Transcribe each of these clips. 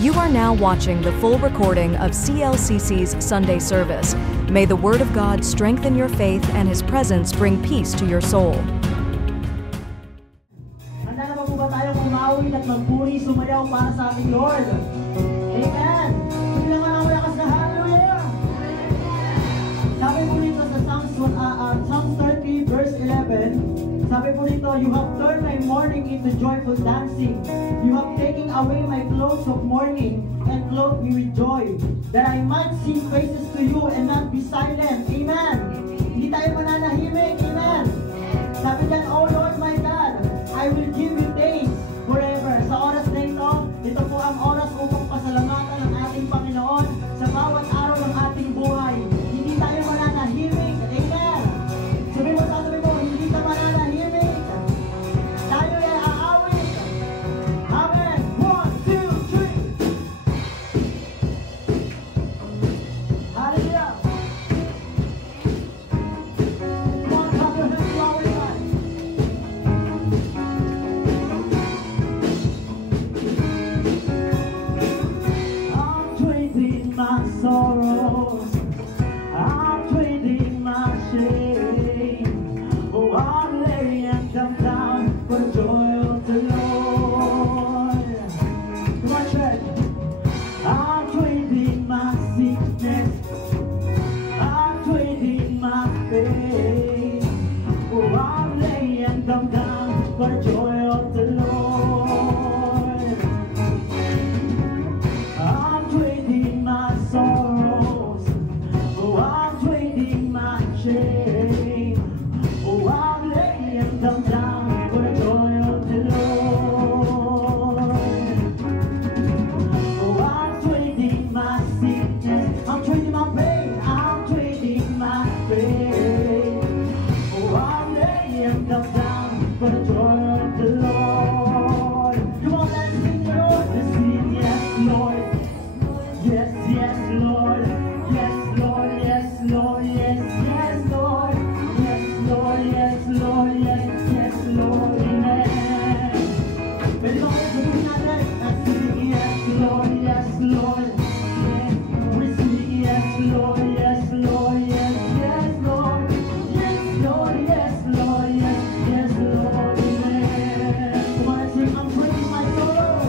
You are now watching the full recording of CLCC's Sunday service. May the Word of God strengthen your faith and His presence bring peace to your soul. Handa na ba tayong umawit at magpuri, sumayaw para sa ating Lord? Amen! Hindi naman ang malakas na hallelujah! Sabi po dito sa Psalms 30 verse 11, sabi po dito, you have turned my mourning into joyful dancing. You have taken away my clothes of mourning and clothed me with joy, that I might sing praises to you and not be silent. Amen! Hindi tayo mananahimik. Amen! Sabi dyan, oh Lord my God, I will give you thanks forever. Sa oras na ito po ang oras upang pasalamatan ang ating Panginoon sa bawat araw ng ating buhay. Hindi tayo mananahimik. Amen! Sabi mo, hindi ka mananahimik. Tayo ay aawit. Amen! 1, 2, 3. Hallelujah! Come on, clap your hands to our God. I'm trading my sorrows, I'm trading my shame. Oh, I'm laying them down for the joy of the Lord. Come on, church. I'm trading my sickness, I'm trading my pain. Oh, I'm laying them down for the joy of the Lord. I'm trading my sorrows, oh, I'm trading my shame. Oh, I'm laying them down for the joy of the Lord. Oh, I'm trading my sickness, I'm trading my pain, I'm trading my pain. Oh, I'm laying them down for the joy of the Lord. Come on, let's sing the Lord. Let's sing, yes, Lord. Yes, yes, Lord. Yes, Lord, yes, Lord, yes, yes, Lord. Yes, Lord, yes, Lord, yes, yes, Lord. Amen. Pwede ba kayo sabihin natin? Let's sing, yes, Lord, yes, Lord. Yes, we sing, yes, Lord, yes, Lord, yes, yes, Lord. Yes, Lord, yes, Lord, yes, yes, Lord. Amen. Come on, let's sing, I'm trading my sorrow.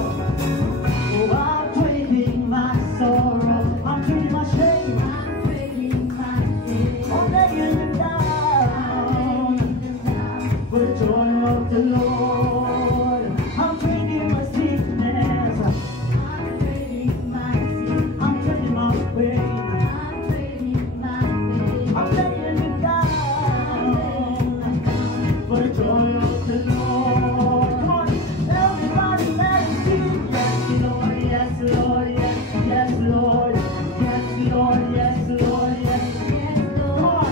Oh, I'm trading my sorrow. I'm trading my shame. I'm trading my shame. I'm laying them down for the joy of the Lord. I'm trading my sickness. I'm trading my sickness. I'm trading my pain. I'm trading my pain. I'm laying them down for the joy of the Lord. Come on, everybody, let's sing. Yes, Lord, yes, Lord, yes, yes, Lord. Yes, Lord, yes, Lord, yes, yes, Lord. Come on.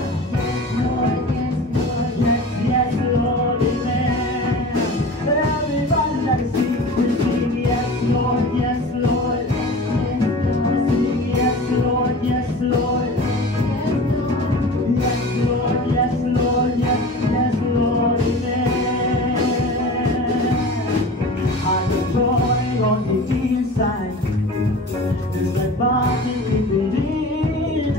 Yes, yes, Lord, amen. Everybody, let's sing. We sing, yes, Lord, yes, Lord. We sing, yes, Lord, yes, Lord. Yes, Lord, yes, Lord, yes, yes, Lord, amen. I have joy on the inside, just like body within.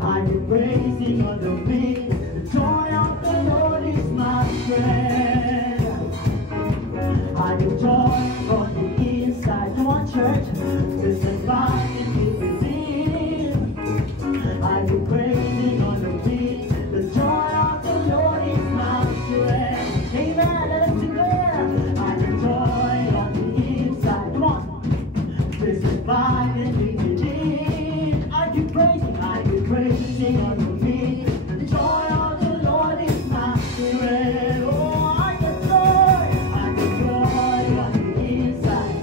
I am praising on the beat. The joy of the Lord is my strength. I have joy on the inside. Come on, church. Just like body within. I am praising on the beat. The joy of the Lord is my strength. Amen. Let us declare. I have joy on the inside. Come on. This is by and within. I keep praising on the beat. The joy of the Lord is my strength. Oh, I get joy on the inside.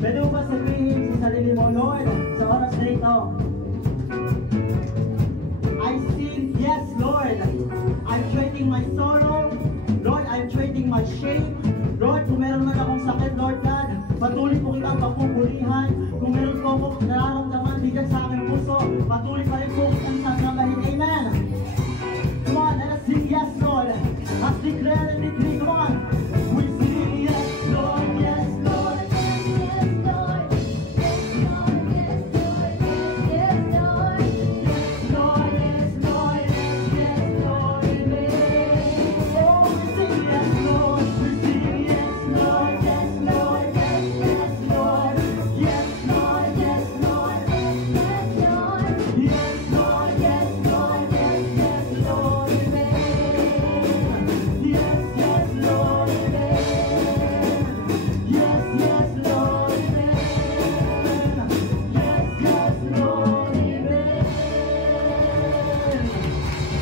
Pwede mo ba sabihin sa sarili mo, Lord, sa oras na ito, I sing, yes, Lord, I'm trading my sorrow, Lord, I'm trading my shame, Lord, kung meron man akong sakit, Lord God, patuloy po kitang papupulihan. Kung meron po akong nararamdaman bigat sa aking puso, patuloy pa rin po kitang sasabahin. Amen. Come on, let us sing yes, Lord. Let's declare and decree. Come on. We sing yes, Lord, yes, Lord. Yes, Lord. Yes, Lord. Yes, Lord. Yes, Lord. Yes, Lord, yes, Lord, yes, Lord, amen. Oh, we sing yes, Lord. We sing yes, Lord, yes, Lord, yes, yes, Lord. Yes, Lord, yes, Lord, Yes, Lord. yes, Lord, yes, Lord, yes, yes, Lord, amen. Yes, yes, Lord, amen. Yes, yes, Lord, amen. Yes, yes, Lord, amen.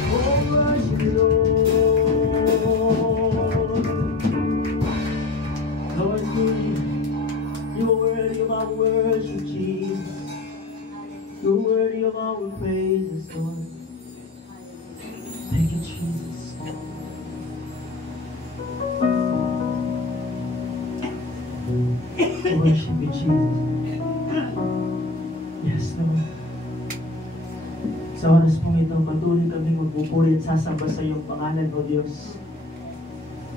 Oh, worship you, Lord. Lord, you are worthy of our worship, Jesus. You're worthy of our praises, Lord. Thank you, Jesus. Worship you, Jesus. Yes, Lord. Sa oras pong ito, patuloy kami magpupuri at sasamba sa iyong pangalan, O Diyos.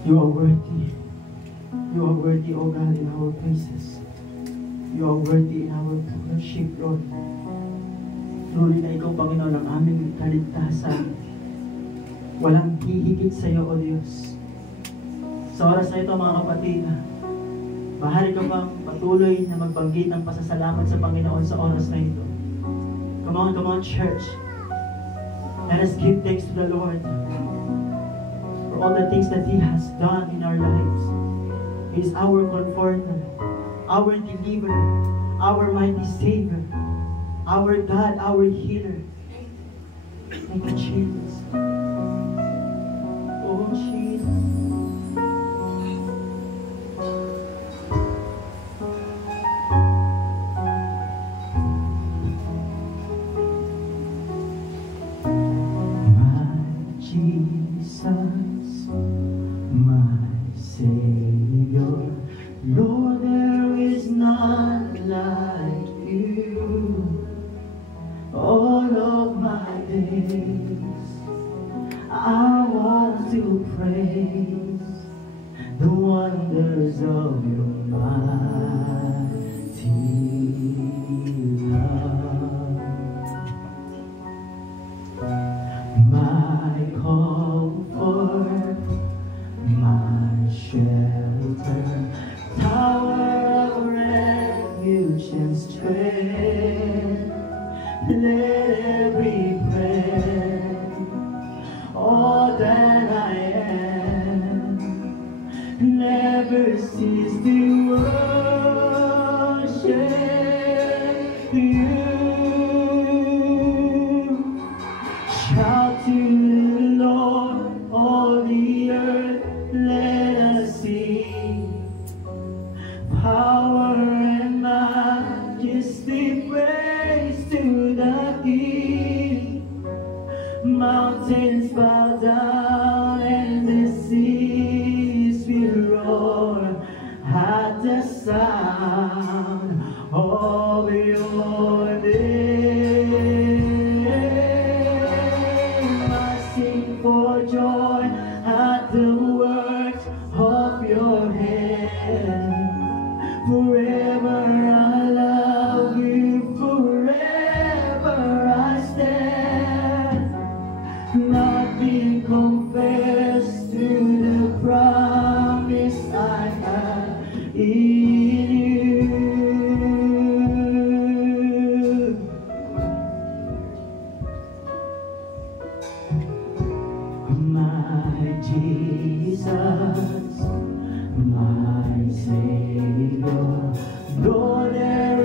You are worthy. You are worthy, O God, in our praises. You are worthy in our worship, Lord. Tuloy na ikaw, Panginoon, ang aming kaligtasan. Walang hihigit sa iyo, O Diyos. Sa oras na ito, mga kapatid, bahari ka bang patuloy na magbanggit ng pasasalamat sa Panginoon sa oras na ito? Come on, church. Let us give thanks to the Lord for all the things that He has done in our lives. He is our comforter, our deliverer, our mighty Savior, our God, our healer. Thank you, Jesus. Oh, Jesus. Jesus, my Savior, Lord, there is none like you. All of my days, I want to praise the wonders of your mighty love. My comfort, my shelter, tower of refuge and strength. Let every breath, all that I am, never cease to worship you. Shout to the Lord, all the earth, let us sing. Power and majesty, praise to the King. Mountains bow down and the seas will roar at the sound of your name. I sing for joy at the works of your hand. Forever I love you, forever I stand. Nothing compares to the promise I have in you. My Jesus, my Savior, Lord, there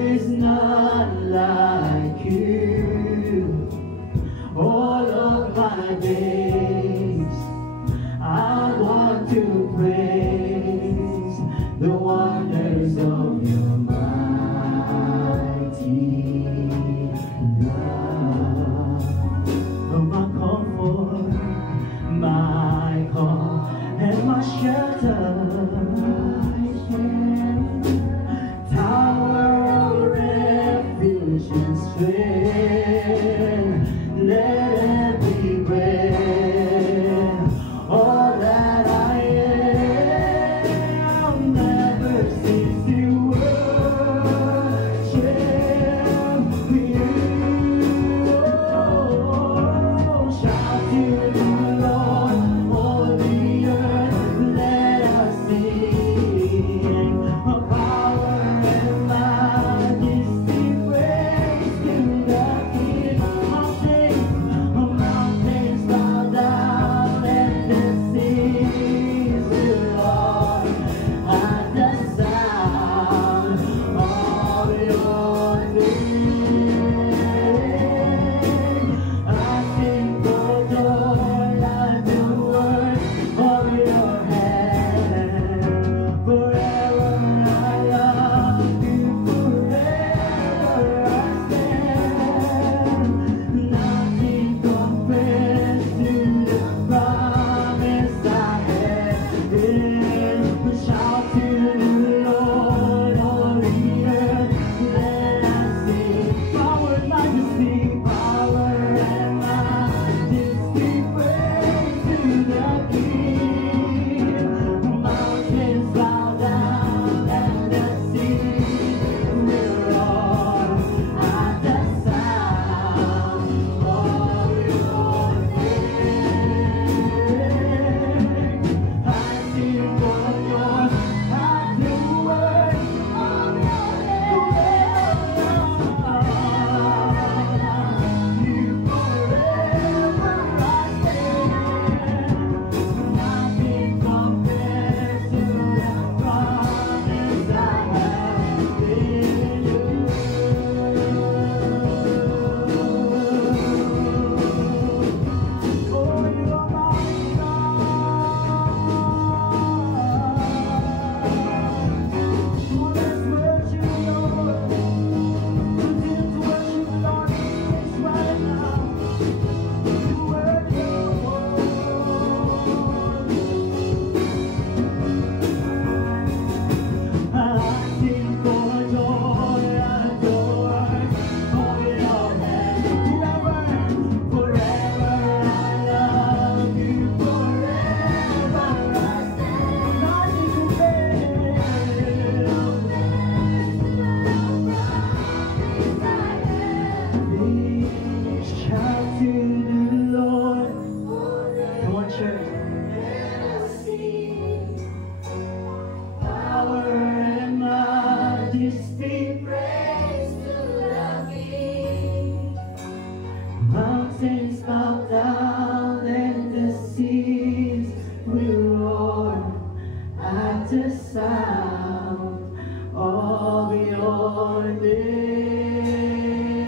name.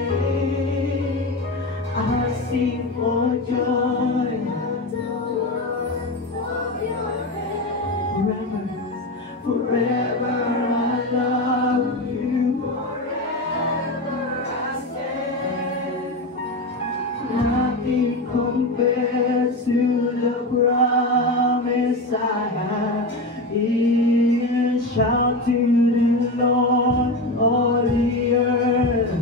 I sing for joy. Forever, forever I love you. Forever I stand. Nothing compares to the promise I have. Shout to the Lord, all the earth.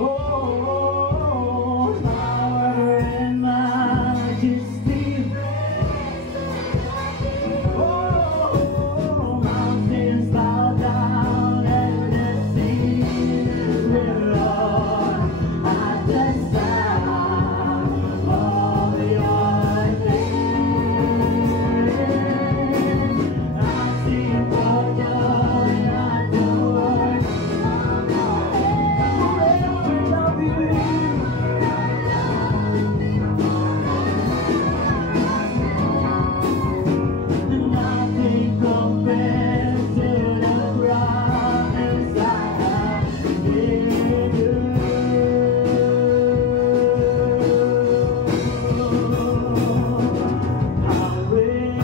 Oh, power and majesty. Oh, mountains bow down and the seas will roar at the sound of your name. I sing for joy at the word. Forever love you. Nothing compares to the promise I have in you. How great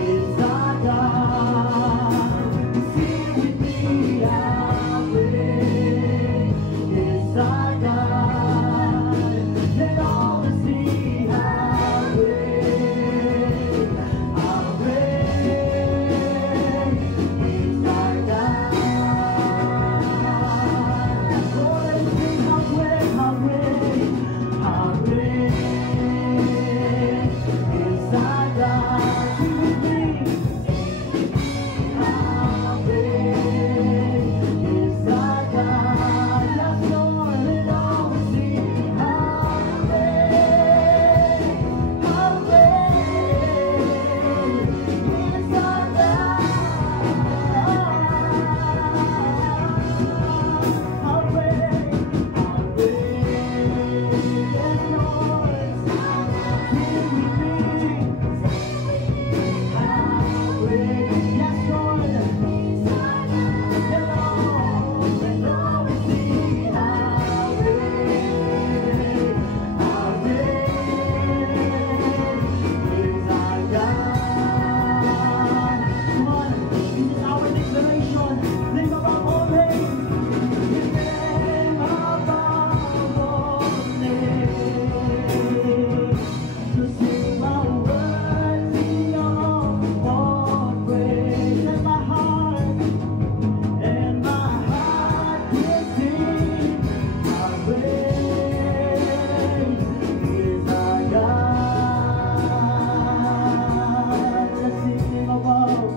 is our God? Sing with me, how great is our God? Let all see how great is our God. Oh, let's sing how great is our God. Sing with me. How great is our God? Yes, Lord, let all see how great is our God. How great, yes, Lord, sing with me. How great, yes, Lord, let all see how great is our God. Come on, this is our declaration. Lift up our praise. His name above all names. To sing my worthy of all praise. And my heart will sing how great is our God. Let's sing him above.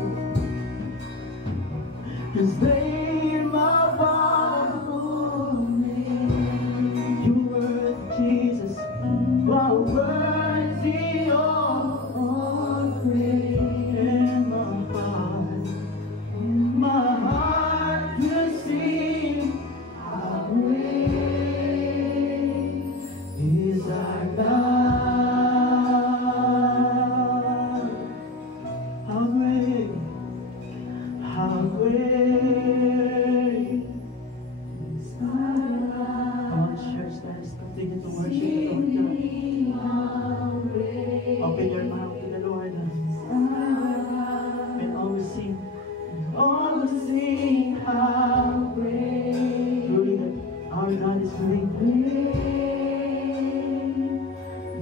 His name above all names. You were Jesus, who are worthy of all praise. And my heart will sing how great is our God. How great is our God. Come on, church, let's continue to worship the Lord God. Open your mouth to the Lord. And always sing how great. Truly, our God is great.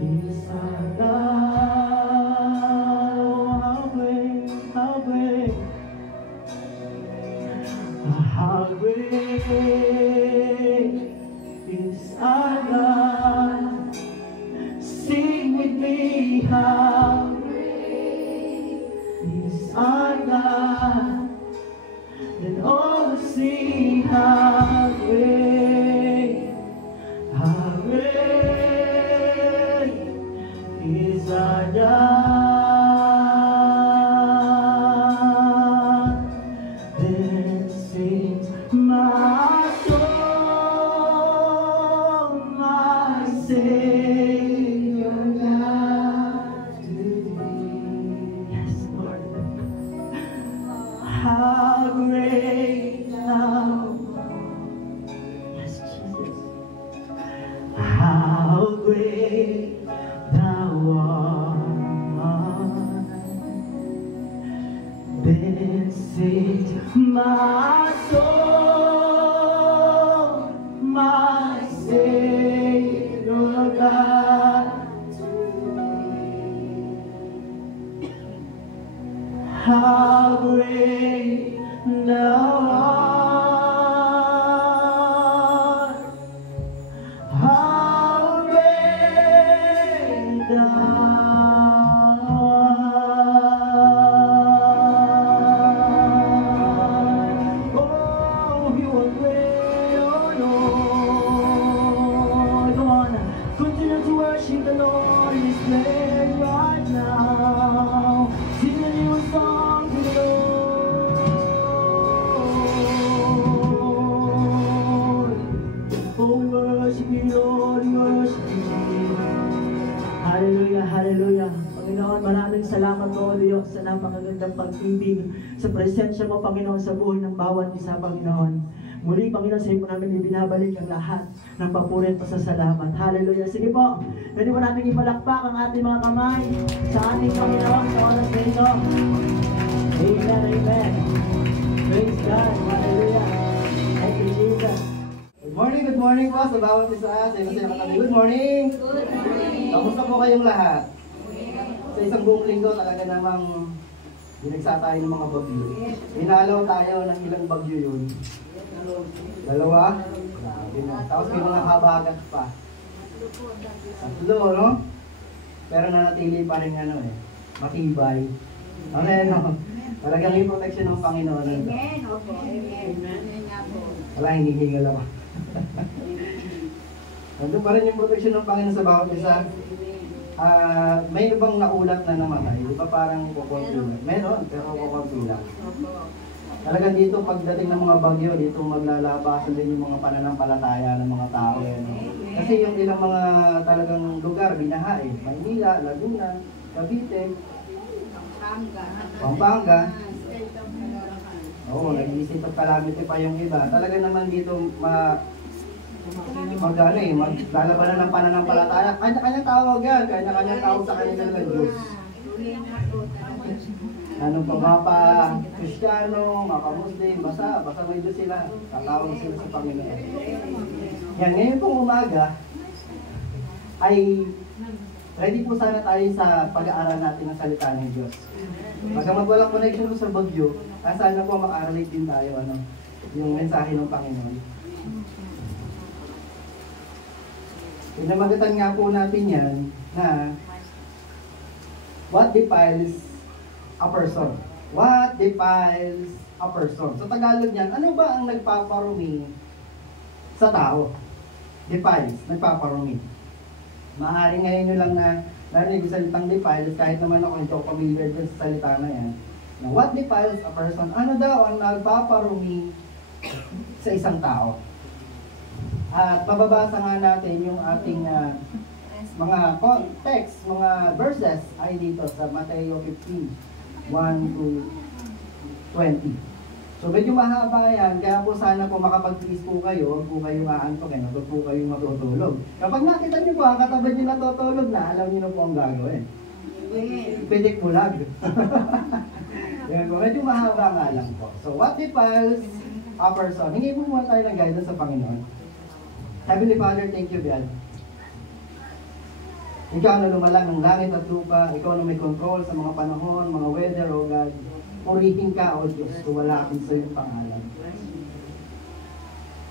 Is our God. How great, how great. How great is our God? Sing with me, how great is our God? And all will see how great is our God. Then sings my soul, my How great thou, yes, Jesus. How great thou art. This is my soul, my Savior God. How great thou art. How great thou art. Oh, you are great, oh Lord. Come on, continue to worship the Lord in His place right now. Sing a new song to the Lord. Oh, we worship you, Lord, we worship you. Hallelujah, hallelujah. Panginoon, maraming salamat po, Diyos, sa napakagandang pag-ibig, sa presensya mo, Panginoon, sa buhay ng bawat isa, Panginoon. Muli, Panginoon, sa iyo po namin ibinabalik ang lahat ng papuri at pasasalamat. Hallelujah. Sige po, pwede po namin ipalakpak ang ating mga kamay sa ating Panginoon sa oras na ito. Amen, amen. Praise God. Hallelujah. Thank you, Jesus. Good morning po sa bawat isa. Sa iyo sila katabi. Good morning. Good morning. Kamusta po kayong lahat? Sa isang buong linggo talaga namang binagsa tayo ng mga bagyo. Inalaw tayo ng ilang bagyo yun. Dalawa? Grabe na. Tapos may mga habagat pa. Tatlo, no? Pero nanatili pa rin matibay. Ano? Talagang yung protection ng Panginoon. Amen. Opo. Amen. Amen nga po. Wala, hinihingal ako. Nandun pa rin yung protection ng Panginoon sa bawat isa. May ibang naulat na namatay. Di ba parang kukunti lang? Meron, pero kukunti lang. Talagang dito, pagdating ng mga bagyo, dito maglalabasan din yung mga pananampalataya ng mga tao. Kasi yung ilang mga talagang lugar, binaha Maynila, Laguna, Cavite, Pampanga. Oo, nag-iisip at calamity pa yung iba. Talaga naman dito, maglalabanan ng pananampalataya. Kanya-kanyang tawag yan. Kanya-kanyang tawag sa kanya ng Diyos. Anong pa, mapa Kristiyano, mapa Muslim, basta may Diyos sila. Tatawag sila sa Panginoon. Yan, ngayon pong umaga, ay ready po sana tayo sa pag-aaral natin ng salita ng Diyos. Bagamat walang connection sa bagyo, sana po maka-relate din tayo, yung mensahe ng Panginoon. Pinamagatan nga po natin yan na what defiles a person? What defiles a person? Sa Tagalog niyan, ano ba ang nagpaparumi sa tao? Defiles, nagpaparumi. Maaari ngayon nyo lang na narinig yung salitang defiles, kahit naman ako hindi ako familiar din sa salita na yan. Na what defiles a person? Ano daw ang nagpaparumi sa isang tao? At mababasa nga natin yung ating mga text, mga verses ay dito sa Mateo 15, 1 to 20. So medyo mahaba yan, kaya po sana po makapag-tiis po kayo, huwag po kayong aantokin, huwag po kayong matutulog. Kapag nakita niyo po ang katabad niyo natutulog na, alam niyo na po ang gagawin. Pitik bulag. Yan po, medyo mahaba nga lang po. So what defiles a person? Hingi po muna tayo ng guidance sa Panginoon. Heavenly Father, thank you, God. Ikaw na lumalang ng langit at lupa, ikaw na may control sa mga panahon, mga weather, O God. Purihin ka, O Diyos, tuwalakin sa iyong pangalan.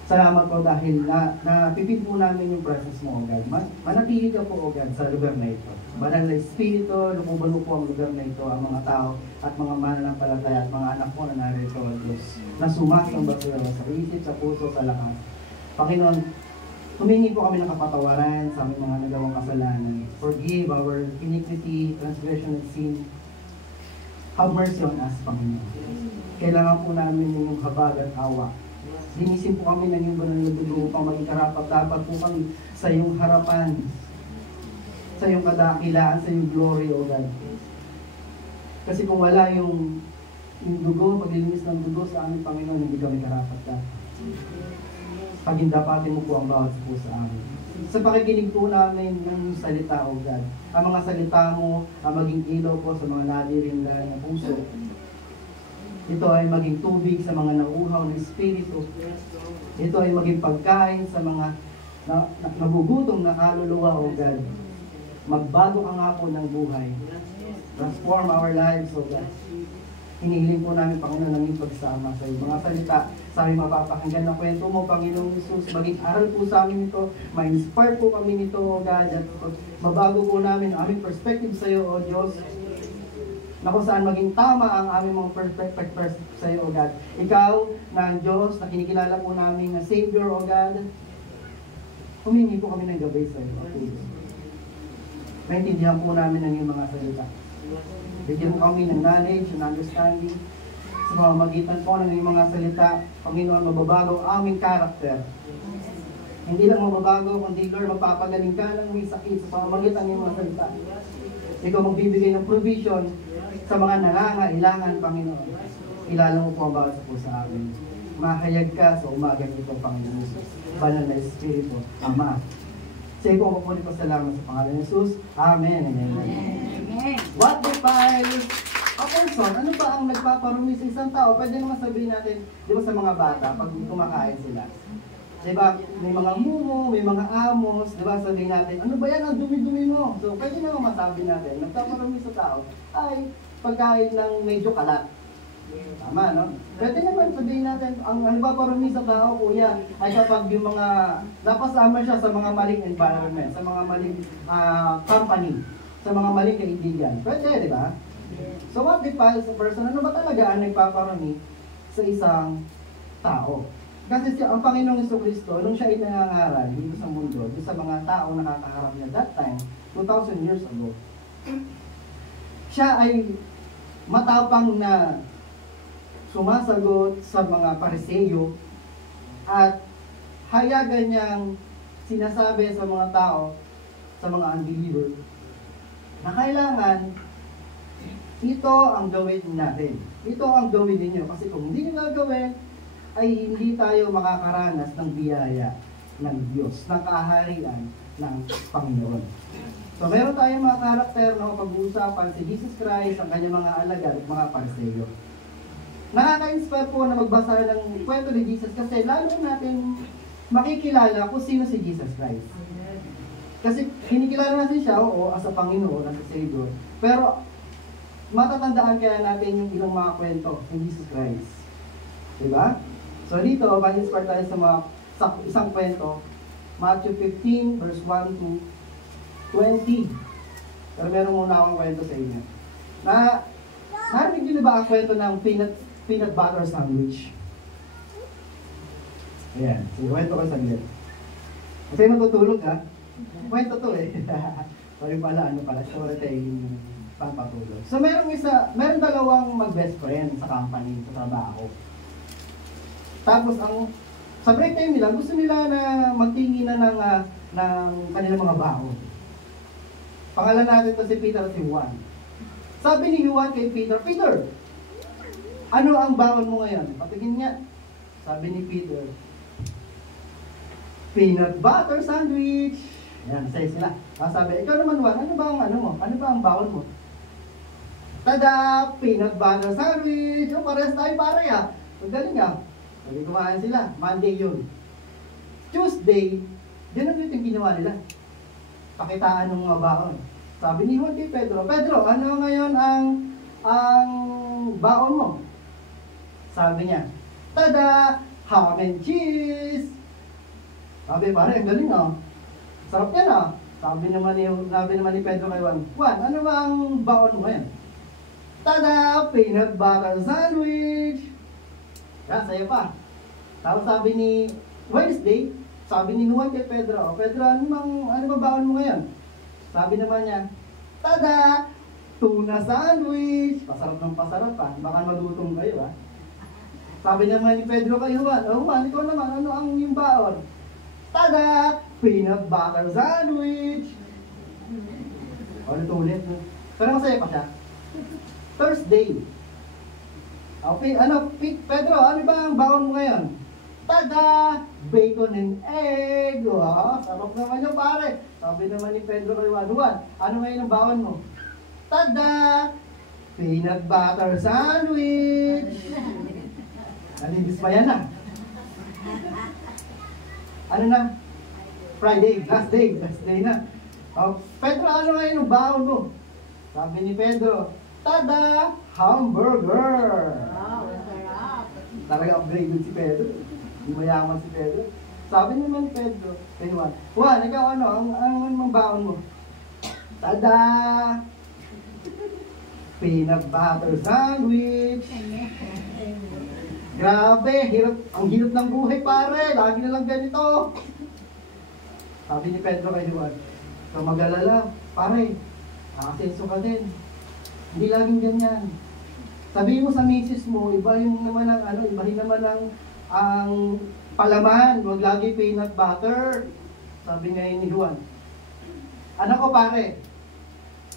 Salamat po dahil napipid po namin yung presence mo, O God. Manatili ka po, O God, sa lugar na ito. Banal na Espiritu, lumubulo po ang lugar na ito, ang mga tao at mga mananampalataya at mga anak mo na narito, O Diyos, na sumasamba sa isip, sa puso, sa lakas. Panginoon, humingi po kami ng kapatawaran sa aming mga nagawang kasalanan. Forgive our iniquity, transgression, and sin. Have mercy on us, Panginoon. Kailangan po namin yung habag at awa. Linisin po kami ng iyong banal na dugo upang maging karapat-dapat po kami sa iyong harapan, sa iyong kadakilaan, sa iyong glory, O God. Kasi kung wala yung yung dugo, paglilinis ng dugo sa aming Panginoon, hindi kami karapat ka. Pagindapatin mo po ang bawat po sa amin. Sa pakikinig po namin ng salita, O God, ang mga salita mo ang maging ilaw po sa mga nadirindahan na puso. Ito ay maging tubig sa mga nauuhaw ng Espiritu. Ito ay maging pagkain sa mga nagugutom na kaluluwa, O God. Magbago ka nga po ng buhay. Transform our lives, O God. Hinihiling po namin, Panginoon, ng iyong pagsama sa iyo. Mga salita sa aming mapapakinggan na kwento mo, Panginoong Isus, maging aral po sa amin ito, ma-inspire po kami nito, O God, at mabago po namin ang aming perspective sa iyo, O Diyos, na kung saan maging tama ang aming mga perspective sa iyo, O God. Ikaw na ang Diyos, na kinikilala po namin na Savior, O God, humingi po kami ng gabay sa iyo, O Diyos. Naintindihan po namin ang iyong mga salita. Bigyan mo kami ng knowledge and understanding sa mga magitan po ng iyong mga salita. Panginoon, mababago ang aming karakter. Hindi lang mababago, kundi Lord, magpapagaling ka ng may sakit sa pamamagitan ng iyong mga salita. Ikaw magbibigay ng provision sa mga nangangailangan, Panginoon. Kilala mo po ang bawat sa po sa amin. Mahayag ka sa umagang ito, Panginoon Jesus. Banal na Espiritu, Ama. Sa iyo po, mapulit pa salamat sa pangalan ni Jesus. Amen. Amen. What defiles a person? Ano ba ang nagpaparumi sa isang tao? Pwede naman sabihin natin, di ba sa mga bata, pag kumakain sila. Di ba, may mga mumo, may mga amos, di ba, sabihin natin, ano ba yan, ang dumi-dumi mo? So, pwede naman masabi natin, nagpaparumi sa tao, ay pagkain ng medyo kalat. Tama, no? Pwede naman sabihin natin, ang nagpaparumi sa tao, kuya, ay kapag yung mga, napasama siya sa mga maling environment, sa mga maling company, sa mga maling kaibigan. Pwede, di ba? So what defiles a person? Ano ba talaga ang nagpaparumi sa isang tao? Kasi ang Panginoong Jesucristo, nung siya ay nangangaral dito sa mundo, dito sa mga tao nakakaharap niya that time, 2,000 years ago, siya ay matapang na sumasagot sa mga Pariseyo at hayagan niyang sinasabi sa mga tao, sa mga unbeliever, na kailangan ito ang gawin natin. Ito ang gawin ninyo. Kasi kung hindi nyo gagawin, ay hindi tayo makakaranas ng biyaya ng Diyos, ng kaharian ng Panginoon. So meron tayong mga karakter na pag-uusapan si Jesus Christ, ang kanyang mga alagad at mga Pariseyo. Nakaka-inspire po na magbasa ng kwento ni Jesus kasi lalo natin makikilala kung sino si Jesus Christ. Kasi kinikilala natin siya, oo, as a Panginoon, as a Savior. Pero matatandaan kaya natin yung ilang mga kwento ni Jesus Christ. Diba? So dito, ma-inspire tayo sa isang kwento, Matthew 15, verse 1 to 20. Pero meron muna akong kwento sa inyo. Narinig nyo na ba ang kwento ng peanut butter sandwich? Ayan, so kwento ko saglit. Kasi matutulog ha? Kwento to eh. Sorry pala, sorry tayo yung papatulog. So meron dalawang mag-best friend sa company, sa trabaho. Tapos sa break time nila, gusto nila na magtingin na ng kanilang mga baon. Pangalan natin to si Peter at si Juan. Sabi ni Juan kay Peter, Peter, ano ang baon mo ngayon? Patingin niya. Sabi ni Peter, peanut butter sandwich. Yan, say sila. Sabi, ikaw naman Juan, ano ba ang baon mo? Tada! Peanut butter sandwich! O, parehas tayo pare ah. Magaling ah. Sabi, kumain sila. Monday yun. Tuesday, ganun yung ginawa nila. Pakitaan ng mga baon. Sabi ni Juan kay Pedro, Pedro, ano ngayon ang baon mo? Sabi niya, tada! Ham and cheese! Sabi, pare, ang galing ah. Sarap yan ah. Sabi naman ni Pedro kay Juan, Juan, ano ba ang baon mo ngayon? Tada! Peanut butter sandwich! Yan, saya pa. Tapos sabi ni Wednesday, sabi ni Juan kay Pedro, Pedro, ano ba baon mo ngayon? Sabi naman niya, tada! Tuna sandwich! Pasarap ng pasarap pa. Baka magutom kayo ah. Sabi naman ni Pedro kay Juan, Juan, ikaw naman, ano ang yung baon? Tada! Peanut butter sandwich! Ulit-ulit. Pero masaya pa siya. Thursday. Okay, Pedro, ano ba ang baon mo ngayon? Tada! Bacon and egg! Wow, sarap naman yun, pare. Sabi naman ni Pedro kay Juan, ano ngayon ang baon mo? Tada! Peanut butter sandwich! Nalibis pa yan na. Ano na? Friday, last day na. Pedro, ano ngayon ang baon mo? Sabi ni Pedro, tada! Hamburger! Wow, sarap. Talaga upgraded si Pedro. Hindi mayaman si Pedro. Sabi naman ni Pedro, kay Juan, Juan, ikaw ang baon mo? Tada! Peanut butter sandwich! Grabe, ang hirap ng buhay pare, lagi na lang ganito. Sabi ni Pedro kay Juan, so mag-alala, pare, nakasenso ka din. Hindi laging ganyan. Sabihin mo sa misis mo, ibahin naman ang palaman, wag lagi peanut butter. Sabi ngayon ni Juan, anak ko pare,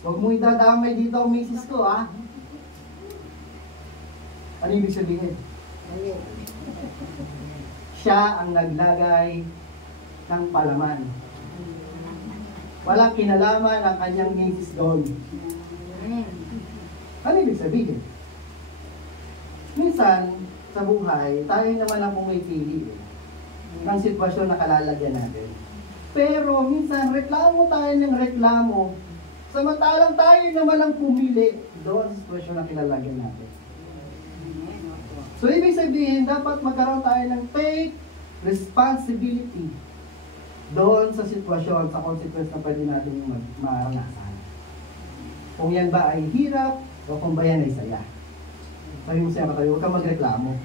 wag mo idadamay dito ang misis ko, ha? Ano ibig sabihin? Siya ang naglagay ng palaman. Walang kinalaman ang kanyang misis doon. Ano ibig sabihin? Minsan, sa buhay, tayo naman ang pumipili ng sitwasyon na kalalagyan natin. Pero minsan, reklamo tayo ng reklamo, samantalang tayo naman ang pumili doon sa sitwasyon na kilalagyan natin. So, ibig sabihin, dapat magkaroon tayo ng take responsibility doon sa sitwasyon, sa consequence na pwede natin maranasan. Kung yan ba ay hirap, o kung ba yan ay saya. Sabi mo siya tayo, huwag kang magreklamo.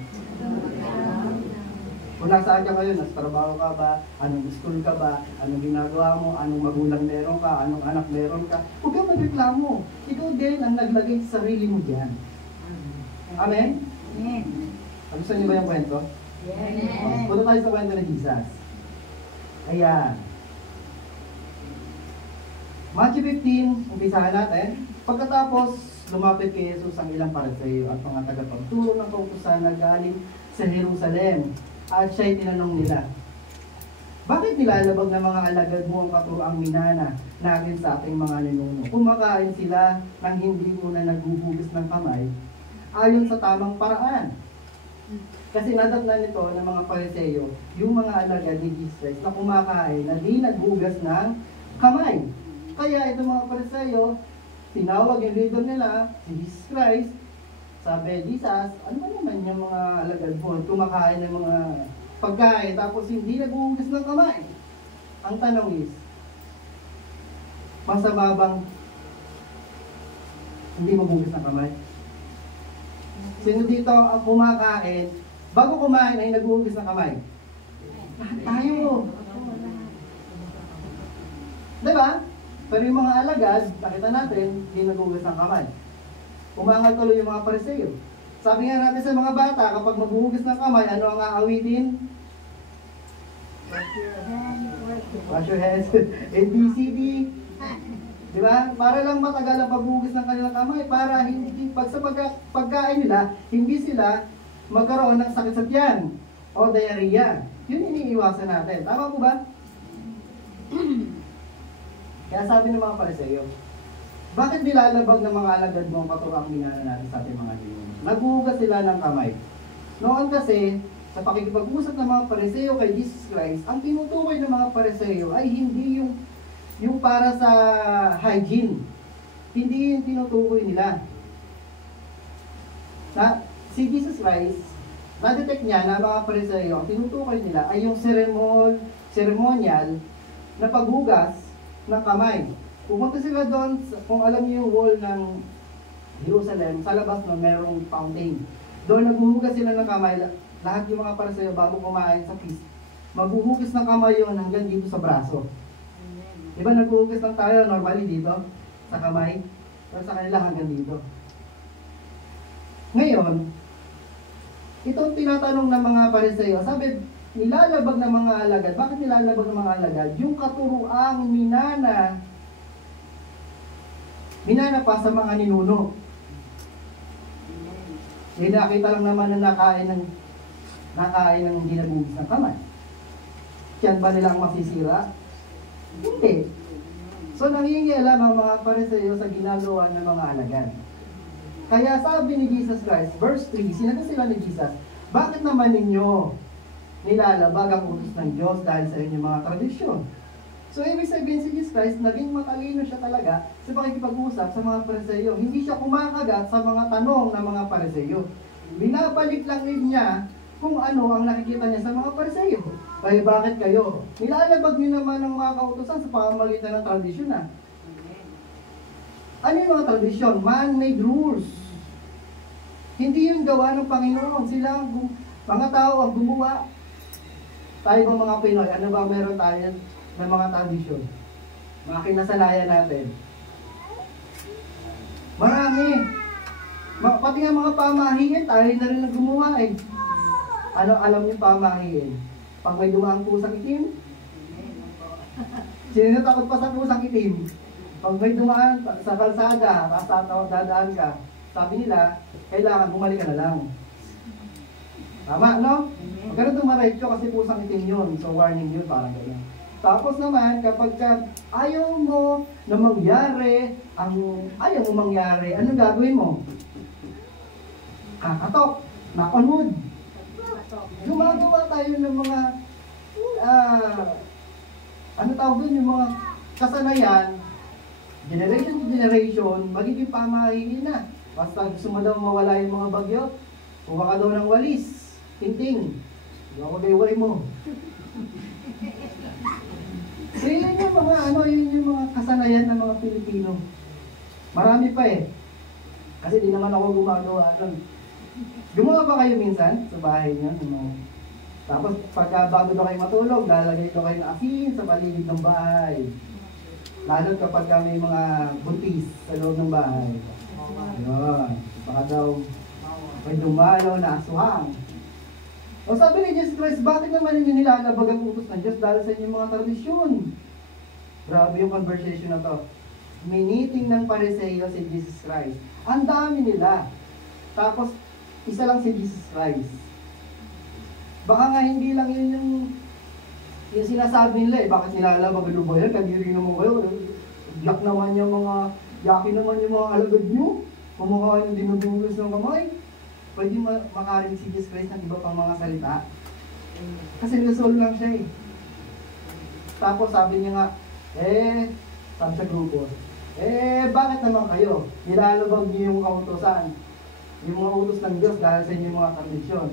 Kung nasaan ka ngayon, nasa trabaho ka ba, anong school ka ba, anong ginagawa mo, anong magulang meron ka, anong anak meron ka, huwag kang magreklamo. Ikaw din ang naglagay sa sarili mo dyan. Amen? Gusto niyo ba yung kwento? Yes. Punta tayo sa kwento ng Jesus. Ayan. Matthew 15, umpisahan natin. Pagkatapos, lumapit kay Jesus ang ilang Pariseo at mga tagapagturo ng kautusan na galing sa Jerusalem. At siya'y tinanong nila, bakit nilalabag ng mga alagad mo ang katuroang minana natin sa ating mga ninuno? Kumakain sila nang hindi muna naghuhugas ng kamay ayon sa tamang paraan. Kasi nadatnan nito ng mga Pariseo, yung mga alagad ni Jesus na kumakain na di naghugas ng kamay. Kaya itong mga Pariseo, tinawag yung leader nila, si Jesus Christ. Sabi, Jesus, ano ba naman yung mga alagad mo? Kumakain ng mga pagkain, tapos hindi naghuhugas ng kamay. Ang tanong is, masama bang hindi maghugas ng kamay? Sino dito ang kumakain, bago kumain ay naghuhugas ng kamay? Tayo. Diba? Pero yung mga alagad, nakita natin, hindi naghuhugas ng kamay. Umangal tuloy yung mga Pariseo. Sabi nga natin sa mga bata, kapag maghuhugas ng kamay, ano ang aawitin? Wash your hands. ABCD. Diba? Para lang matagal ang paghuhugas ng kanilang kamay, para hindi, sa pagkain nila, hindi sila magkaroon ng sakit sa tiyan o diarrhea. Yun iniiwasan natin. Tama po ba? Kaya sabi ng mga Pariseo, bakit nilalabag ng mga alagad mo ang katuroang minana natin sa ating mga ninuno? Naghuhugas sila ng kamay. Noon kasi, sa pakikipag-usap ng mga Pariseo kay Jesus Christ, ang tinutukoy ng mga Pariseo ay hindi yung para sa hygiene. Hindi yung tinutukoy nila. Si Jesus Christ, na-detect niya na mga Pariseo, ang tinutukoy nila ay yung ceremonial na paghugas ng kamay. Pumunta sila doon, kung alam niyo yung wall ng Jerusalem, sa labas no, merong fountain. Doon naghuhugas sila ng kamay, lahat yung mga Pariseo bago kumain sa feast. Maghuhugas ng kamay yun hanggang dito sa braso. Diba naghuhugas lang tayo normally dito, sa kamay, pero sa kanila hanggang dito. Ngayon, itong tinatanong ng mga Pariseo, sabi, nilalabag ng mga alagad. Bakit nilalabag ng mga alagad? Yung katuroang minana pa sa mga ninuno. Nakita lang naman na nakain ng hindi nagugis ng kamay. Tiyan ba nila ang masisira? Hindi. So nangingialam ang mga Pariseo sa ginagawa ng mga alagad. Kaya sabi ni Jesus Christ, verse 3, sinabi sila ni Jesus, bakit naman ninyo nilalabag ang utos ng Diyos dahil sa inyong mga tradisyon? So ibig sabihin si Jesus Christ, naging matalino siya talaga sa pakikipag-usap sa mga Pariseo. Hindi siya kumakagat sa mga tanong ng mga Pariseo. Binabalik lang niya kung ano ang nakikita niya sa mga Pariseo. Kaya bakit kayo? Nilalabag niyo naman ang mga kautusan sa pamamagitan ng tradisyon na. Ano yung mga tradisyon? Man-made rules. Hindi yung gawa ng Panginoon. Sila, mga tao ang gumawa. Tayo bang mga Pinoy, ano ba meron tayo ng mga tradisyon? Mga kinasanayan natin. Marami. Pati nga mga pamahiin, tayo na rin ang gumawa eh. Ano alam niyo pamahiin? Pag may dumaan pusang itim, sino natakot pa sa pusang itim? Pag may dumaan sa kalsada, tapos dadaan ka, sabi nila, kailangan bumalik ka na lang. Tama, no? Huwag ka na dumaretso kasi pusang itim yun. So warning yun, parang ganyan. Tapos naman, kapag ayaw mo na mangyari, anong gagawin mo? Kakatok, knock on wood. Gumagawa tayo ng mga ano tawag doon, yung mga kasanayan, generation to generation, magiging pamahiin na. Basta gusto mo daw mawala yung mga bagyo, kuha ka daw ng walis, tingting, gawa-gawa mo. So yun yung mga yun yung mga kasanayan ng mga Pilipino. Marami pa eh. Kasi di naman ako gumagawa doon. Gumawa ba kayo minsan sa bahay niyo? Tapos pagka bago daw kayo matulog, lalagay daw kayo ng asin sa paligid ng bahay. Lalo kapag may mga buntis sa loob ng bahay. Yun. Baka daw may dumalaw na aswang. O sabi ni Jesus Christ, bakit naman ninyo nilalabag ang utos ng Diyos dahil sa inyong mga tradisyon? Grabe yung conversation na to. Miniting ng Pariseo si Jesus Christ. Ang dami nila. Tapos, isa lang si Jesus Christ. Baka nga hindi lang yun yung sinasabi nila eh. Bakit nilalabag ano ba yan? Kadiri naman kayo. Yak naman yung mga, yaki naman yung mga alagad nyo. Kumakain yung dinudulos ng kamay. Pwede makarin si Jesus Christ ng iba pang mga salita. Kasi resolve lang siya eh. Tapos sabi niya nga, sabi sa grupo, bakit naman kayo? Nilalabag niyo yung kautosan. Yung mga utos ng Diyos dahil sa inyong mga tradisyon.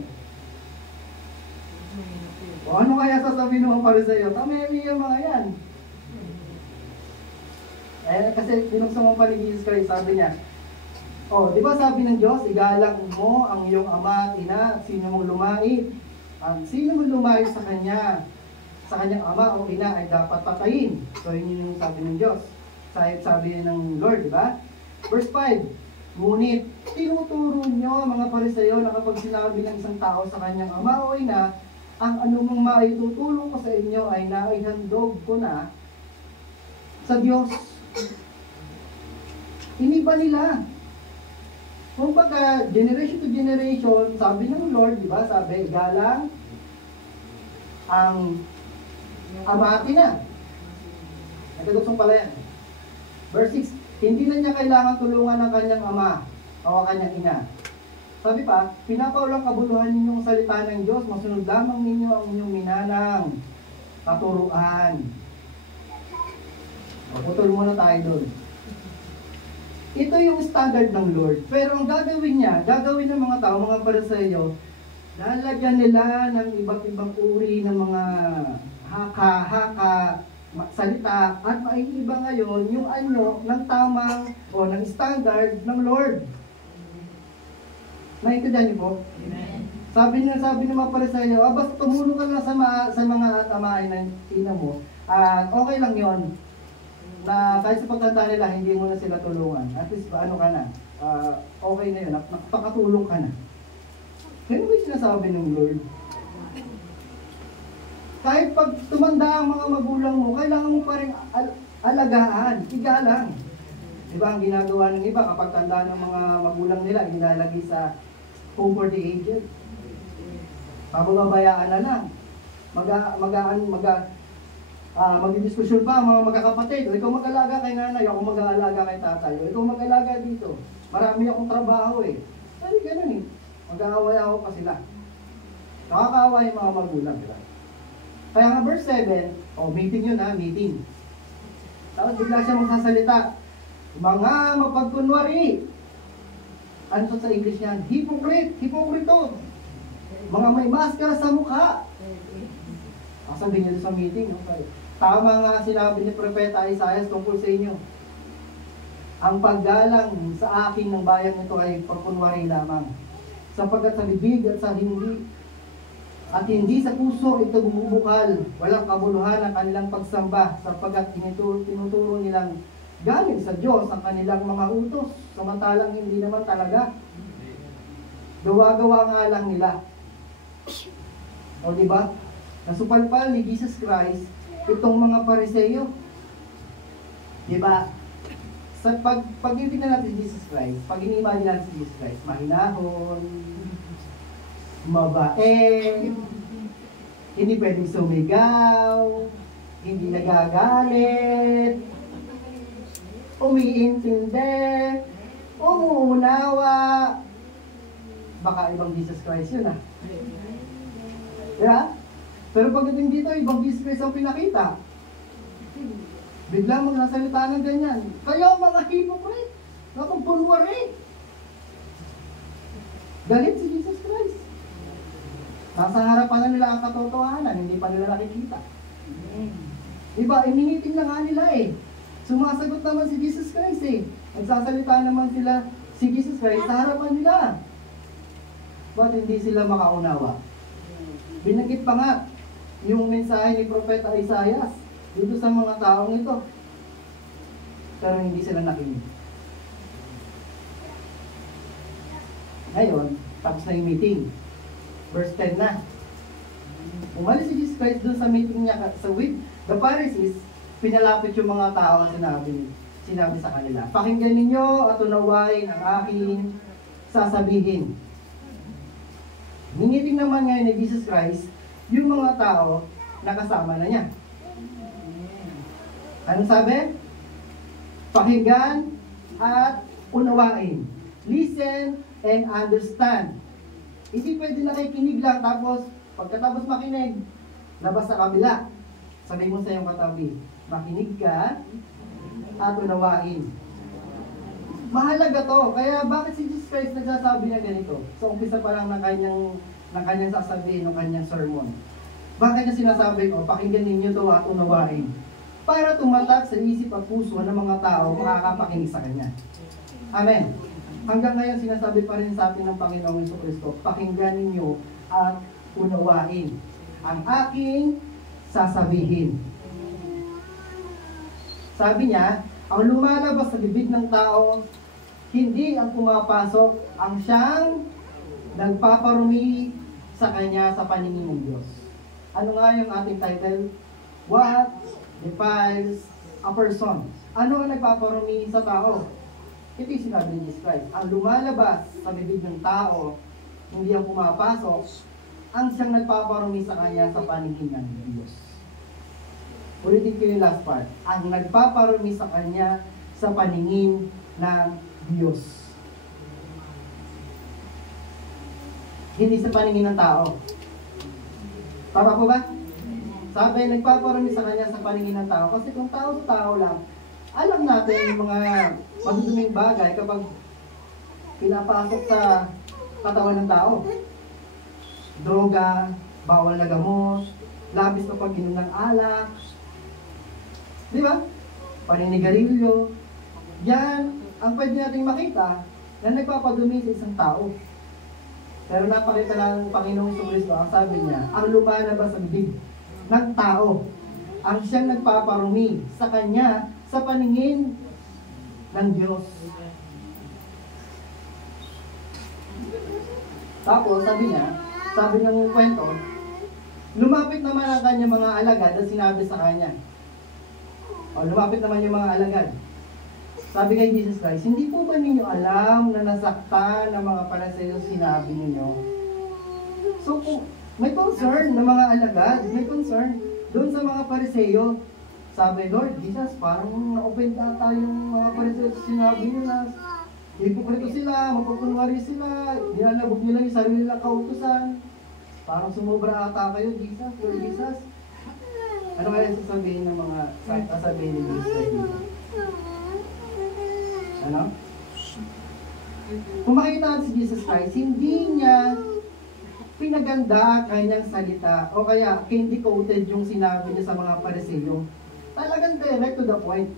O ano kaya sasabihin ng mga Pariseo? Tama yung mga yan. Kasi binuksan mo pa ni Jesus Christ, sabi niya, di ba sabi ng Diyos, igalang mo ang iyong ama at ina, sino mong lumait. Sino mong lumait sa kanyang ama o ina ay dapat patayin. So yun yung sabi ng Diyos. Sabi ng Lord, di ba? Verse 5, ngunit tinuturo nyo mga Pariseo na kapag sinabi ng isang tao sa kanyang ama o ina, ang anumang maitutulong ko sa inyo ay naihandog ko na sa Diyos. Iniba nila. Kung pagka generation to generation, sabi ng Lord, di ba? Sabi, galang ang ama at ina. Nagkaduksong pala yan. Verse 6, hindi na niya kailangan tulungan ng kanyang ama o kanyang ina. Sabi pa, pinapaulang kabuluhan ninyong salita ng Diyos, masunod lamang ninyo ang inyong minanang katuruan. Putol muna tayo doon. Ito yung standard ng Lord. Pero ang gagawin niya, gagawin ng mga tao, mga Pariseo, lalagyan nila ng iba't ibang uri ng mga haka, salita, at maiiba ngayon yung anyo ng tamang o ng standard ng Lord. Naintindihan niyo po? Amen. Sabi ng mga Pariseo, basta tumulong ka lang sa mga tamain ng ina mo, at okay lang yon na kahit sa pagtanda nila, hindi mo na sila tulungan. At least, ano ka na, okay na yun, nakapakatulong ka na. Kaya ba yung sinasabi ng Lord? Kahit pag tumanda ang mga magulang mo, kailangan mo pa rin alagaan, igalang. Diba ang ginagawa ng iba, kapag tanda ng mga magulang nila, ilalagay sa over the ages. Pababayaan na lang. Magdidiskusyon pa ang mga magkakapatid. O ikaw mag-alaga kay nanay, ako mag-aalaga kay tatay. O ikaw mag-alaga dito. Marami akong trabaho eh. Ay, ganun eh. Mag-aaway ako pa sila. Nakakaawa yung mga magulang. Diba? Kaya nga verse 7, meeting yun ha, meeting. Tapos bigla siya magsasalita. Mga mapagkunwari. Ano to sa English yan? Hipokrito. Mga may maskara sa mukha. Sabihin niyo sa meeting. Okay. Tama nga sinabi ni Propeta Isaiah tungkol sa inyo. Ang paggalang sa akin ng bayan nito ay pagkunwari lamang. Sapagkat sa bibig at sa hindi sa puso ito bumubukal. Walang kabuluhan ang kanilang pagsamba sapagkat tinuturo nilang galing sa Diyos ang kanilang mga utos. Samantalang hindi naman talaga. Gawa-gawa nga lang nila. O diba? Nasupalpal ni Jesus Christ itong mga Pariseo. Diba? Sa pag-ibig na natin si Jesus Christ, pag inimagine natin si Jesus Christ, mahinahon, mabait, hindi pwedeng sumigaw, hindi nagagalit, umiintindi, umuunawa. Baka ibang Jesus Christ yun ah. Yeah? Pero pagdating dito, ibang Jesus Christ ang pinakita. Biglang magsasalita ng ganyan. Kayo mga hypocrite, napagpunwari. Galit si Jesus Christ. Nasa harapan na nila ang katotohanan, hindi pa nila nakikita. Diba, iminiting na nga nila eh. Sumasagot naman si Jesus Christ eh. Nagsasalita naman sila si Jesus Christ sa harapan nila. Ba't hindi sila makaunawa? Binanggit pa nga yung mensahe ni Propeta Isaiah dito sa mga taong ito. Pero hindi sila nakinig. Ngayon, tapos na yung meeting. Verse 10 na. Umalis si Jesus Christ doon sa meeting niya with the Pharisees, pinalapit yung mga tao at sinabi sa kanila, pakinggan ninyo at unawain ang aking sasabihin. Hiniting naman ngayon ni Jesus Christ yung mga tao na kasama na niya. Anong sabi? Pakinggan at unawain. Listen and understand. Hindi pwede nakikinig lang tapos pagkatapos makinig, labas sa kabila. Sabi mo sa iyong katabi, makinig ka at unawain. Mahalaga to. Kaya bakit si Jesus Christ nagsasabi na ganito? So umpisa pa lang ng kanyang sasabihin, ng kanyang sermon. Bakit niya sinasabi ko, pakinggan ninyo to at unawain? Para tumatak sa isip at puso ng mga tao makakapakinig sa kanya. Amen. Hanggang ngayon sinasabi pa rin sa atin ng Panginoong Jesucristo, pakinggan ninyo at unawain ang aking sasabihin. Sabi niya, ang lumalabas sa bibig ng tao, hindi ang pumapasok, ang siyang nagpaparumi sa kanya sa paningin ng Diyos. Ano nga yung ating title? What defiles a person? Ano ang nagpaparumi sa tao? Ito yung sinabi ni Jesus Christ. Ang lumalabas sa bibig ng tao, hindi ang pumapasok, ang siyang nagpaparumi sa kanya sa paningin ng Diyos. Ulitin ko yung last part. Ang nagpaparumi sa kanya sa paningin ng Diyos. Hindi sa paningin ng tao. Tama po ba? Sabi, nagpaparumi sa kanya sa paningin ng tao. Kasi kung tao sa tao lang, alam natin yung mga maduduming bagay kapag pinapasok sa katawan ng tao. Droga, bawal na gamot, labis na pag-inom ng alak, di ba? Paninigarilyo. Yan ang pwede nating makita na nagpapadumi sa isang tao. Pero napakita ng Panginoong Jesucristo, ang sabi niya, ang lumalabas sa bibig ng tao, ang siyang nagpaparumi sa kanya sa paningin ng Diyos. Tapos sabi ng kwento, lumapit naman ang kanyang mga alagad at sinabi sa kanya. O lumapit naman yung mga alagad. Sabi kay Jesus Christ, hindi po ba ninyo alam na nasaktan ng mga Pariseo sinabi ninyo? So, may concern ng mga alagad, may concern doon sa mga Pariseo. Sabi, Lord Jesus, parang na-open tayo yung mga Pariseo sa sinabi nila. Hipokrito sila, mapagkunwari sila, nilalabog nila yung sarili nilang kautusan. Parang sumobra ata kayo, Jesus, Lord Jesus. Ano kaya sasabihin ng mga sasabihin ni Jesus Christ? Ano? Kung makikita natin si Jesus Christ, hindi niya pinaganda kanyang salita o kaya candy coated yung sinabi niya sa mga Pariseo. Talagang direct to the point.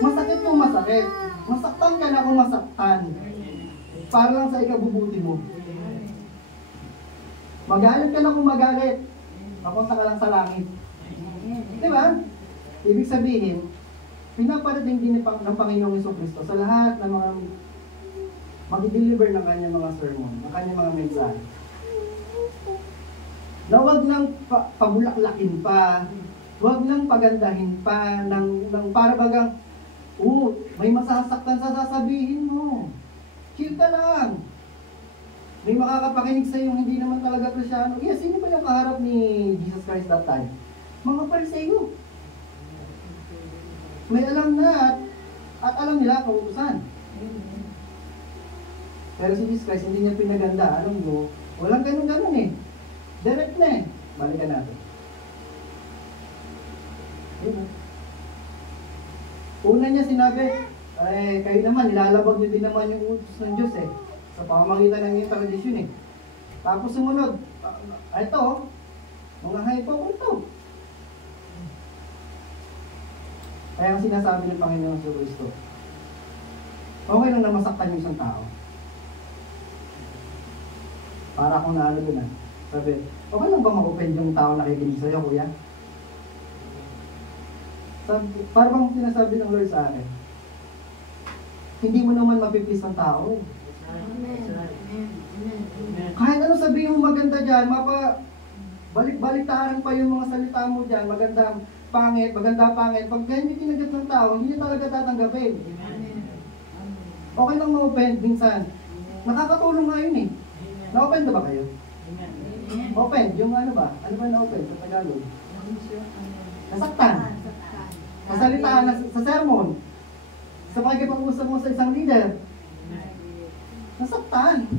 Masakit kung masakit. Masaktan ka na kung masaktan. Para lang sa ikabubuti mo. Magalit ka na kung magalit. Mapunta ka lang sa langit. Diba? Ibig sabihin, pinaparating din ng Panginoong Jesucristo sa lahat ng mga mag-deliver ng kanyang mga sermon, ng kanyang mga mensahe. Na huwag nang pabulaklakin pa, huwag nang pagandahin pa, ng para bagang, may masasaktan sa sasabihin mo. Chill ka lang. May makakapakinig sa yung hindi naman talaga Kristyano. Yes, sino ba yung kaharap ni Jesus Christ that time? Mga Pariseo. May alam na at alam nila kautusan. Pero si Jesus Christ hindi niya pinaganda. Alam mo, walang ganun-ganun eh. Direct na eh. Balikan natin. Diba? Una niya sinabi, kayo naman, nilalabag niyo din naman yung utos ng Diyos eh. Sa pamamagitan ng iyong tradisyon eh. Tapos sumunod, ito, mga hypocrite. Kaya ang sinasabi ng Panginoon sa Kristo, okay lang na masaktan yung isang tao. Para akong naano doon ah. Sabi, okay lang ba ma-open yung tao nakikinig sa'yo, kuya? Para bang sinasabi ng Lord sa akin, hindi mo naman mapipis ang tao eh. Kahit ano sabihin mo maganda dyan, balik-baliktaran pa yung mga salita mo dyan, maganda pangit. Pag hindi tinagat ng tao, hindi niya talaga tatanggapin. Okay lang ma-open minsan. Nakakatulong nga yun eh. Na-open na ba kayo? Open, yung ano ba? Ano ba na-open sa Tagalog? Nasaktan. Sa salita, sa sermon. Sa pagkipag-usap mo sa isang leader. Nasaktan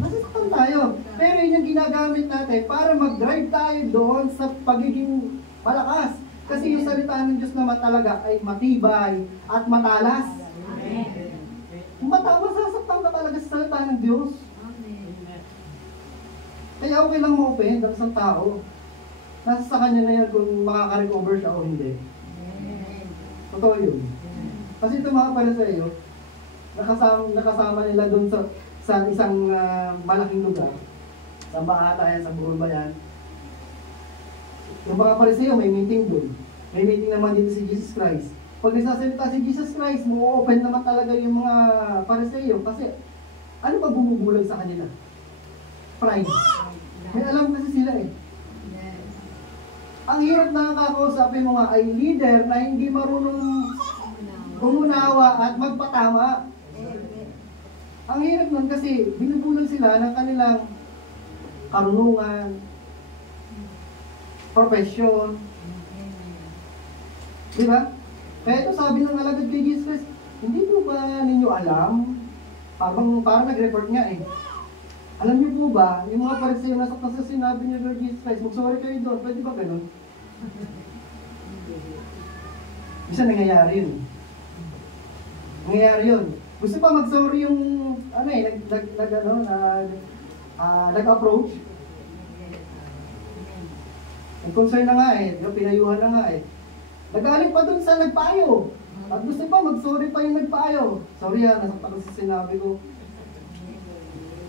tayo. Pero yun yung ginagamit natin para mag-drive tayo doon sa pagiging malakas. Kasi yung salita ng Diyos naman talaga ay matibay at matalas. Masasaktan ka talaga sa salita ng Diyos. Kaya okay lang ma-open dahil sa tao. Nasa sa kanya na yan kung makaka-recover siya o hindi. Totoo yun. Kasi ito mga Pariseo, nakasama nila doon sa isang malaking lugar. Sa Bahata yan, sa Burol ba yan. Yung mga Pariseo, may meeting doon. May meeting naman dito si Jesus Christ. Pag nagsasalita si Jesus Christ, mo-open naman talaga yung mga Pariseo. Kasi, ano ba bumubulag sa kanila? Pride. May alam kasi sila eh. Ang hirap na kakausapin mo nga ay leader na hindi marunong umunawa at magpatama. Ang hirap nun kasi binubulag sila ng kanilang karunungan, profesyon. Diba? Kaya ito sabi ng alagad kay Jesus Christ, hindi po ba ninyo alam? Parang nag-report nga eh. Alam niyo po ba, yung mga Pariseo nasa sa sinabi ni Lord Jesus Christ, mag-sorry kayo doon, pwede ba ganun? Bisa nangyayari yun. Nangyayari yun. Gusto pa mag-sorry yung, nag-approach. Ang concern na nga eh, pinayuhan na nga eh. Nagaling pa dun sa nagpayo. At gusto pa, mag-sorry pa yung nagpayo. Sorry ha, nasaktan ko sa sinabi ko.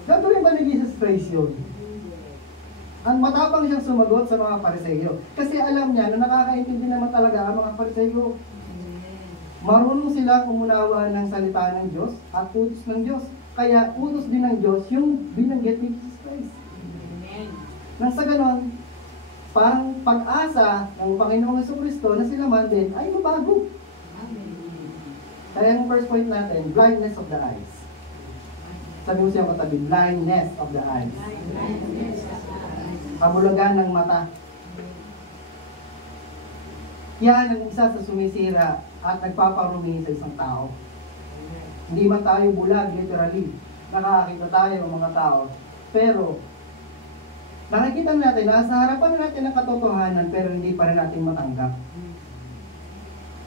Gagawin ba ni Jesus Christ yun? Ang matapang siyang sumagot sa mga Pariseo. Kasi alam niya na nakakaintindi naman talaga ang mga Pariseo. Marunong silang umunawa ng salita ng Diyos at utos ng Diyos. Kaya utos din ng Diyos yung binanggit ni Jesus Christ. Nang sa ganon, parang pag-asa ng Panginoong Jesucristo na sila man din ay mabago. Kaya yung first point natin, blindness of the eyes. Sabi mo siya katabi, blindness of the eyes. Kabulagan ng mata. Yan ang isa sa sumisira at nagpaparumi sa isang tao. Hindi man tayo bulag, literally. Nakakakita tayo ng mga tao. Pero, nakikita natin, nasa harapan natin ang katotohanan, pero hindi pa rin natin matanggap.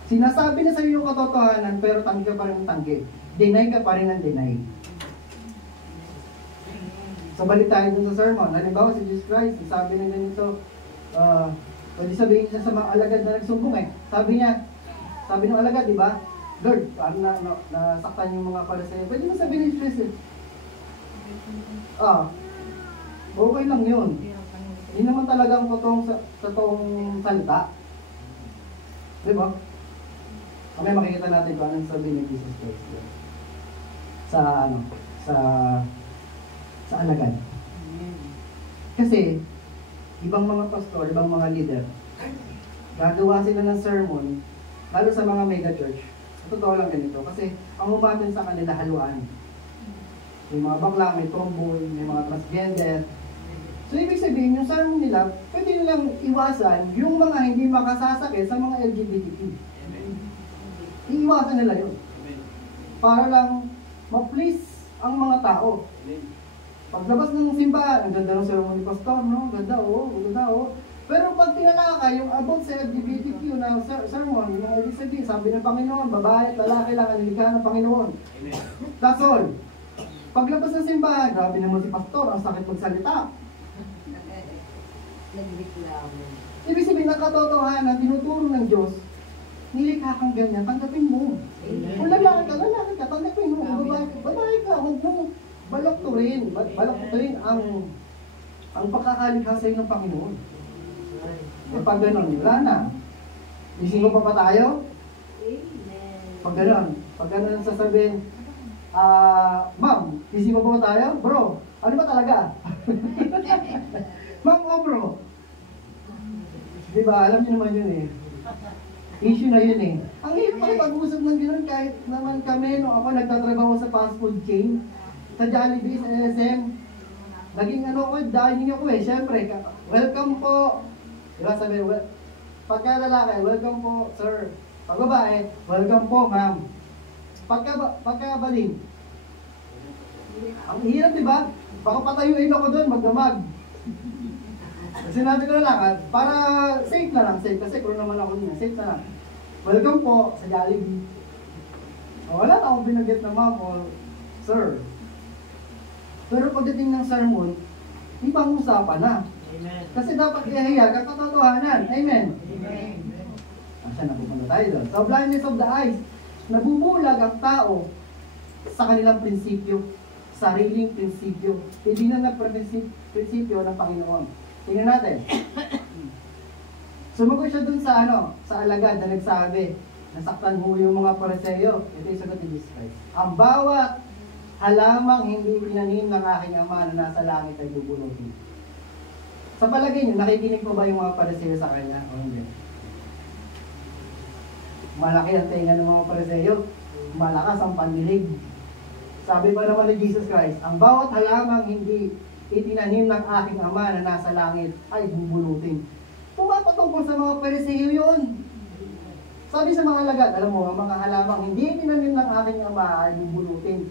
Sinasabi na sa iyo yung katotohanan, pero tanggi ka pa rin tanggi. Deny ka pa rin ang deny. So, balik tayo dun sa sermon. Halimbawa, si Jesus Christ, sabi na ganito, pwede sabihin niya sa mga alagad na nagsumbong eh. Sabi ng alagad, di ba? Lord, parang nasaktan yung mga Pariseo. Pwede mo sabihin ni Jesus, okay lang yun. Hindi naman talaga ang totoong salita. Di ba? Kami makikita natin kung anong sabihin ni Jesus Christ. Sa alagad. Kasi, ibang mga pastor, ibang mga leader, gagawa sila ng sermon, lalo sa mga mega church. Totoo lang ganito. Kasi, ang umatin sa kanila haluan. May mga bakla, may tomboy, may mga transgender. So, ibig sabihin, yung sermon nila, pwede nilang iwasan yung mga hindi makasasakit sa mga LGBTQ. Iiwasan nila yun. Para lang ma-please ang mga tao. Paglabas ng simbahan, ang ganda ng sermon ni Pastor, no? Ganda, ganda. Pero pag tinalaka yung about sa LGBTQ na sermon, yung ibig sabihin, sabi ng Panginoon, babae at lalaki lang ang nilikha ng Panginoon. That's all. Paglabas ng simbahan, grabe naman si Pastor, ang sakit magsalita. Ibig sabihin, ang katotohanan, tinuturo ng Diyos, nilikha kang ganyan, tanggapin mo. Kung lalaki ka, tanggapin mo. Kung babae ka, huwag mong balokturin ang pagkakalikha sa iyo ng Panginoon. E pag gano'n, wala na. Ising mo pa tayo? Pag gano'n sasabihin, ma'am, ising mo pa tayo? Bro, ano ba talaga? Ma'am o bro? Diba, alam niyo naman yun eh. Issue na yun eh. Ang hirap pala pag-uusap ng gano'n kahit naman kami, no, ako nagtatrabaho sa fast food chain, sa Jollibee, sa SM, naging dining ako eh, syempre, welcome po. Diba sabi, pagka lalaki, welcome po, sir. Pag babae, welcome po, ma'am. Pagka baling, ang hirap diba? Baka patayuin ako doon, magdamag. Sinabi ko na lang, para safe na lang, safe. Kasi kung naman ako niya, safe na lang. Welcome po sa Jollibee. Wala na akong binagit na ma'am o sir. Pero pagdating ng sermon, ibang usapan na. Amen. Kasi dapat ihayag ang katotohanan. Amen. Amen. Saan napupunta tayo doon? So, blindness of the eyes. Nabubulag ang tao sa kanilang prinsipyo, sariling prinsipyo. Hindi na prinsipyo ng Panginoon. Tingnan natin. Sumagot siya dun sa sa alagad na nagsabi, nasaktan ho yung mga Pariseo. Ito yung sagot ni Jesus Christ. Ang bawat halamang hindi tinanim ng aking ama na nasa langit ay bubunutin. Sa palagay niyo, nakikinig po ba yung mga Pariseo sa kanya o hindi? Malaki ang tenga ng mga Pariseo. Malakas ang pandinig. Sabi pa naman ni Jesus Christ, ang bawat halamang hindi itinanim ng aking ama na nasa langit ay bubunutin. Pumapatungkol sa mga Pariseo yun. Sabi sa mga alagad, alam mo, ang mga halamang hindi itinanim ng aking ama ay bubunutin.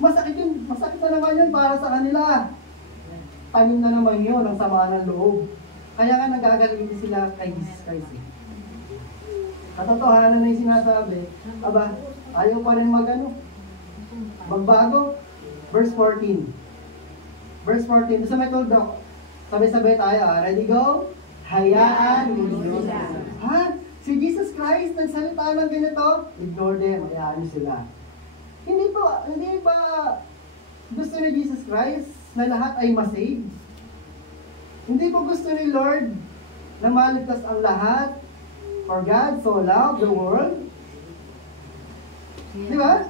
Masakit na naman yun para sa kanila. Tanim na naman yun ang samaan ng loob. Kaya nga nagagaling sila kay Jesus Christ. Katotohanan na yung sinasabi, ayaw pa rin magbago. Verse 14. Verse 14, sa may tuldok, sabay-sabay tayo, ready go? Hayaan ninyo. Si Jesus Christ nagsalita ng ganito, ignore them, hayaan sila. Hindi ba gusto ni Jesus Christ na lahat ay masave? Hindi ba gusto ni Lord na maligtas ang lahat? For God so loved the world. Di ba?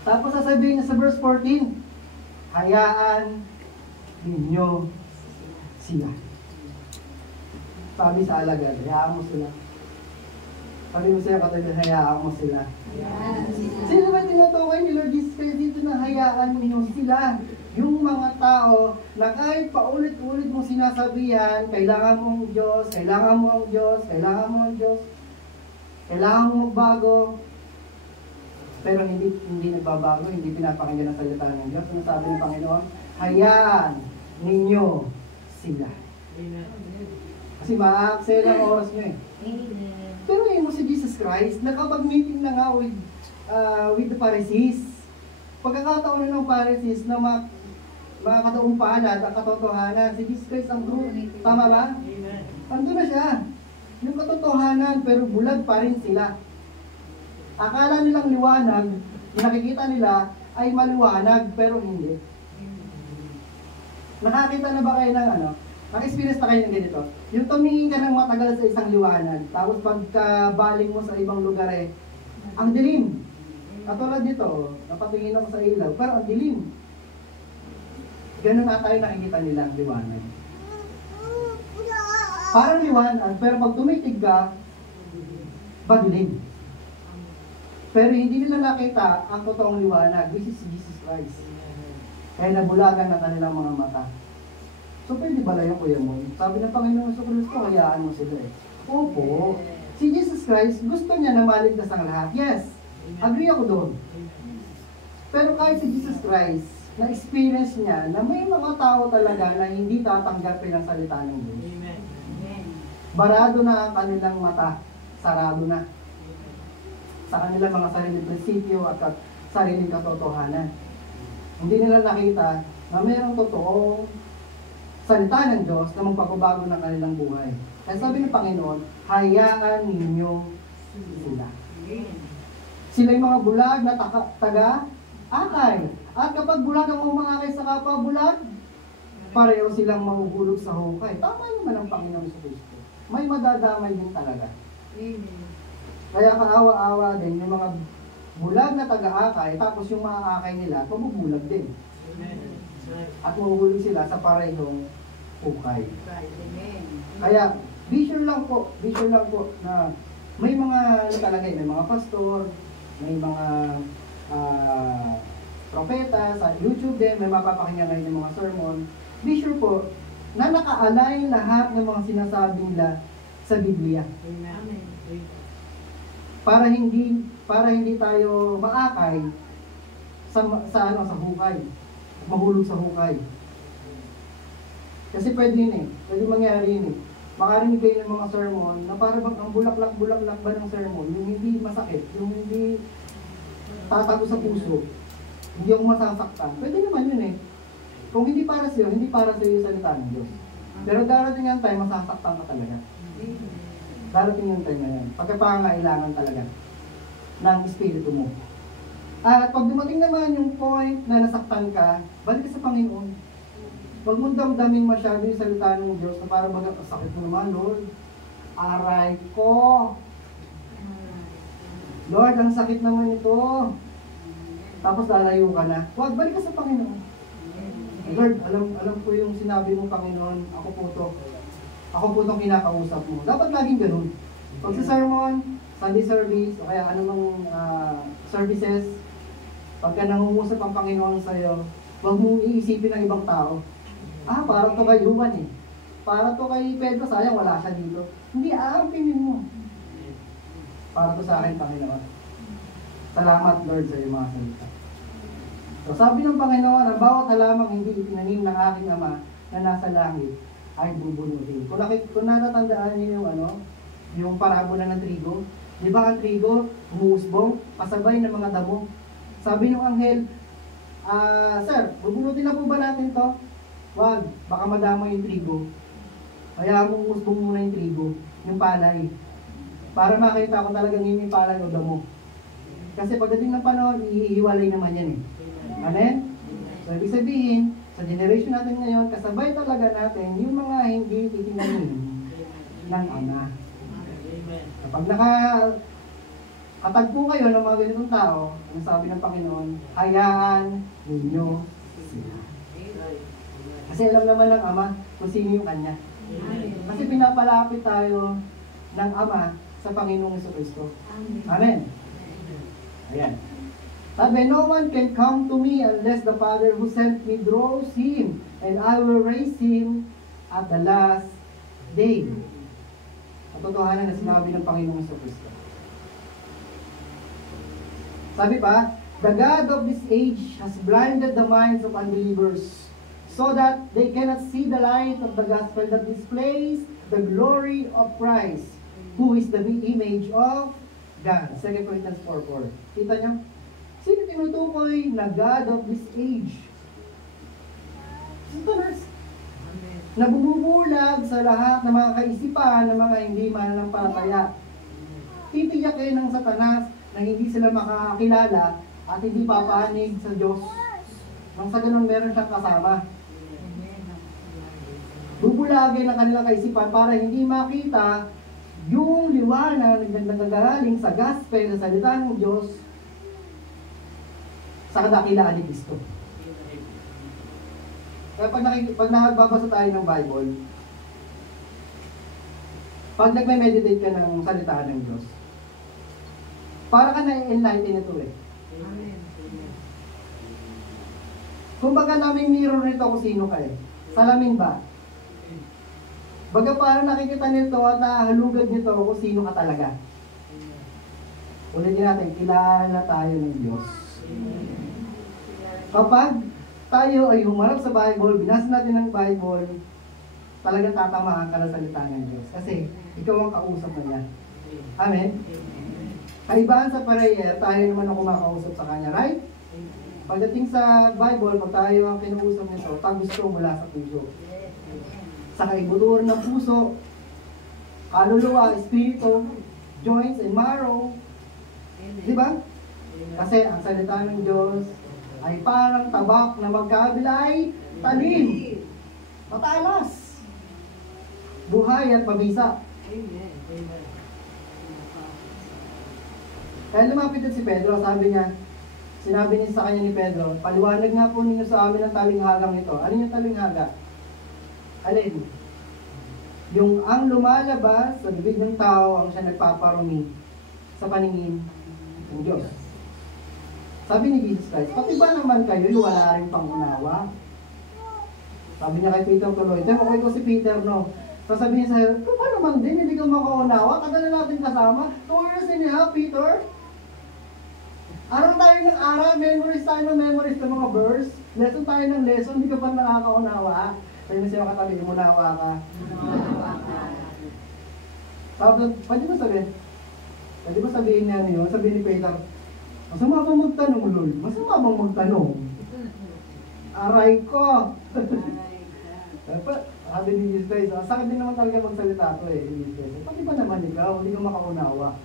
Tapos sasabihin niya sa verse 14, hayaan ninyo sila. Sabi sa alagad, hayaan mo sila. Sabi mo sa'yo katabi, hayaan mo sila. Sino ba tinutukoy ni Lord Jesus Christ dito na hayaan mo sila? Yung mga tao na kahit paulit-ulit mo sinasabihan, kailangan mo ang Diyos, kailangan mo ang Diyos, kailangan mo ang Diyos, kailangan mo magbago, pero hindi nagbabago, hindi pinapakinggan ang salita ng Diyos. Ano sabi ng Panginoon? Hayaan ninyo sila. Kasi ma-accel ang oras nyo eh. Pero yun mo si Jesus Christ, nakapag-meeting na nga with the Pharisees. Pagkakataon na ng Pharisees na makakataong palad ang katotohanan, si Jesus Christ ang group. Tama ba? Ando na siya. Yung katotohanan, pero bulag pa rin sila. Akala nilang liwanag, yung nakikita nila ay maliwanag, pero hindi. Nakakita na ba kayo ng ano? Naka-experience na kayo ng ganito? Yung tumingin ka ng matagal sa isang liwanag, tapos pagkabaling mo sa ibang lugar ang dilim. Katulad dito, napatingin ako sa ilaw, pero ang dilim. Ganun na tayo nakikita nila ang liwanag. Parang liwanag, pero pag tumitig ka, madilim. Pero hindi nila nakita ang totoong liwanag, which is Jesus Christ. Kaya nabulagan ang kanilang mga mata. So pwede ba lang yung kuya mo? Sabi ng Panginoon sa Kristo, hayaan mo sila eh. Opo. Si Jesus Christ, gusto niya na maligtas ang lahat. Yes. Agree ako doon. Pero kahit si Jesus Christ, na-experience niya na may mga tao talaga na hindi tatanggapin ang salita ng Diyos. Barado na ang kanilang mata. Sarado na. Sa kanilang mga sariling prinsipyo at sariling katotohanan. Hindi nila nakita na mayroong totoong salita ng Diyos na magpapabago ng kanilang buhay. Kaya sabi ng Panginoon, hayaan ninyo sila. Sila yung mga bulag na taga-akay. At kapag bulag ang umakay sa kapwa bulag, pareho silang mahuhulog sa hukay. Tama naman ang Panginoon sa Kristo. May madadamay din talaga. Kaya kaawa-awa din yung mga bulag na taga-akay, tapos yung mga akay nila, mabubulag din. At mahuhulog sila sa parehong hukay. Kaya, vision lang po na may mga nakalagay, may mga pastor, may mga propeta, sa YouTube din, may mapapakinggan ngayon ng mga sermon. Be sure po na nakaalay lahat ng mga sinasabi nila sa Biblia. Para hindi tayo maakay sa hukay, mahulog sa hukay. Kasi pwede yun pwede mangyari yun Makarinig kayo ng mga sermon na parang ang bulaklak-bulaklak ba ng sermon, yung hindi masakit, yung hindi tatago sa puso, hindi ako masasaktan. Pwede naman yun Kung hindi para sa'yo, hindi para sa'yo yung salita ng Diyos. Pero darating yung time, masasaktan ka talaga. Darating yung time na yan. Pagkapangailangan talaga ng espiritu mo. At pag dumating naman yung point na nasaktan ka, balik ka sa Panginoon. Huwag mong damdamin masyado yung salita ng Diyos na parang sakit mo naman, Lord. Aray ko. Lord, ang sakit naman ito. Tapos lalayo ka na. Huwag, balik ka sa Panginoon. Lord, alam ko yung sinabi mo, Panginoon, ako po itong kinakausap mo. Dapat laging ganun. Pag sa sermon, Sunday service, o kaya anumang services, pagka nangungusap ang Panginoon sa'yo, huwag mong iisipin ng ibang tao. Para to kay Juan Para to kay Pedro, sayang wala siya dito. Hindi, aampinin mo. Para to sa akin, Panginoon. Salamat, Lord, sa iyong mga salita. So sabi ng Panginoon, ang bawat halamang hindi itinanim ng aking Ama na nasa langit ay bubunutin. Kung natatandaan niyo yung parabola ng trigo, di ba ang trigo, humuusbong, pasabay ng mga damo. Sabi ng anghel, Sir, bubunutin na po ba natin to? Wag, baka madama yung trigo. Kaya humuusbong muna yung trigo, yung palay. Para makita ko talagang yun yung palay o damo. Kasi pagdating ng panahon, iihiwalay naman yan Amen? So, ibig sabihin, sa generation natin ngayon, kasabay talaga natin yung mga hindi itinanim ng Ama. Kapag nakatagpo kayo ng mga ganitong tao, ang sabi ng Panginoon, hayaan ninyo sila. Kasi alam naman ng Ama kung sino yung Kanya. Kasi pinapalapit tayo ng Ama sa Panginoong Jesucristo. Amen. Ayan. Sabi, no one can come to me unless the Father who sent me draws him, and I will raise him at the last day. Katotohanan na sinabi ng Panginoong Jesucristo. Sabi pa, the God of this age has blinded the minds of unbelievers so that they cannot see the light of the gospel that displays the glory of Christ, who is the image of God. 2 Corinthians 4:4. Kita niyo? Sino tinutukoy na God of this age? Satanas. Na bumubulag sa lahat ng mga kaisipan ng mga hindi mananampalataya. Titiyakin ng Satanas na hindi sila makakakilala at hindi papanig sa Diyos. Nang sa ganun meron siyang kasama. Bubulagin ang kanilang kaisipan para hindi makita yung liwanag na nagagaling sa gospel, sa salita ng Diyos, sa kadakilaan ni Kristo. Kaya pag nagbabasa tayo ng Bible, pag nagme-meditate ka ng salita ng Diyos, para ka na-enlighten ito eh. Kumbaga namin mirror nito kung sino ka eh. Salamin ba? Baga parang nakikita nito at nahalugad nito kung sino ka talaga. Ulitin natin, kilala tayo ng Diyos. Kapag tayo ay humarap sa Bible, binasa natin ang Bible, talagang tatamaan ka ng salita ng Diyos. Kasi ikaw ang kausap na niya. Amen? Kaibahan sa prayer, tayo naman ang kumakausap sa Kanya, right? Pagdating sa Bible, pag tayo ang kinuusap nito, gusto mula sa puso. Sa kaibuturan ng puso, kaluluwa, espiritu, joints, and marrow. Di ba? Kasi ang salita ng Diyos ay parang tabak na magkabilay, talim, matalas, buhay at mabisa. Kaya lumapit si Pedro, sinabi niya sa kanya ni Pedro, paliwanag nga po ninyo sa amin ang talinghagang ito. Ano yung talinghaga? Alin? Yung ang lumalabas sa bibig ng tao ang siya nagpaparumi sa paningin ng Diyos. Sabi ni Jesus Christ, pati ba naman kayo wala rin pangunawa? Sabi niya kay Peter tuloy, ako ikaw si Peter, no? Sasabihin sa'yo, ikaw pa naman din, hindi ka makaunawa, tagal na natin kasama. 2 years and a half, Peter. Araw tayo ng araw, memories tayo ng memories ng mga verse. Lesson tayo ng lesson, hindi ka pa nakakaunawa. Sabi mo siya katabi, umunawa ka. Sabi, pwede mo sabihin niya ano yun? Sabihin ni Peter, masama bang magtanong, Lord? Masama bang magtanong? Aray ko! Sabi ni Jesus Christ, sakit din naman talaga magsalita ito eh. Pati ba naman ikaw, hindi ka makaunawa?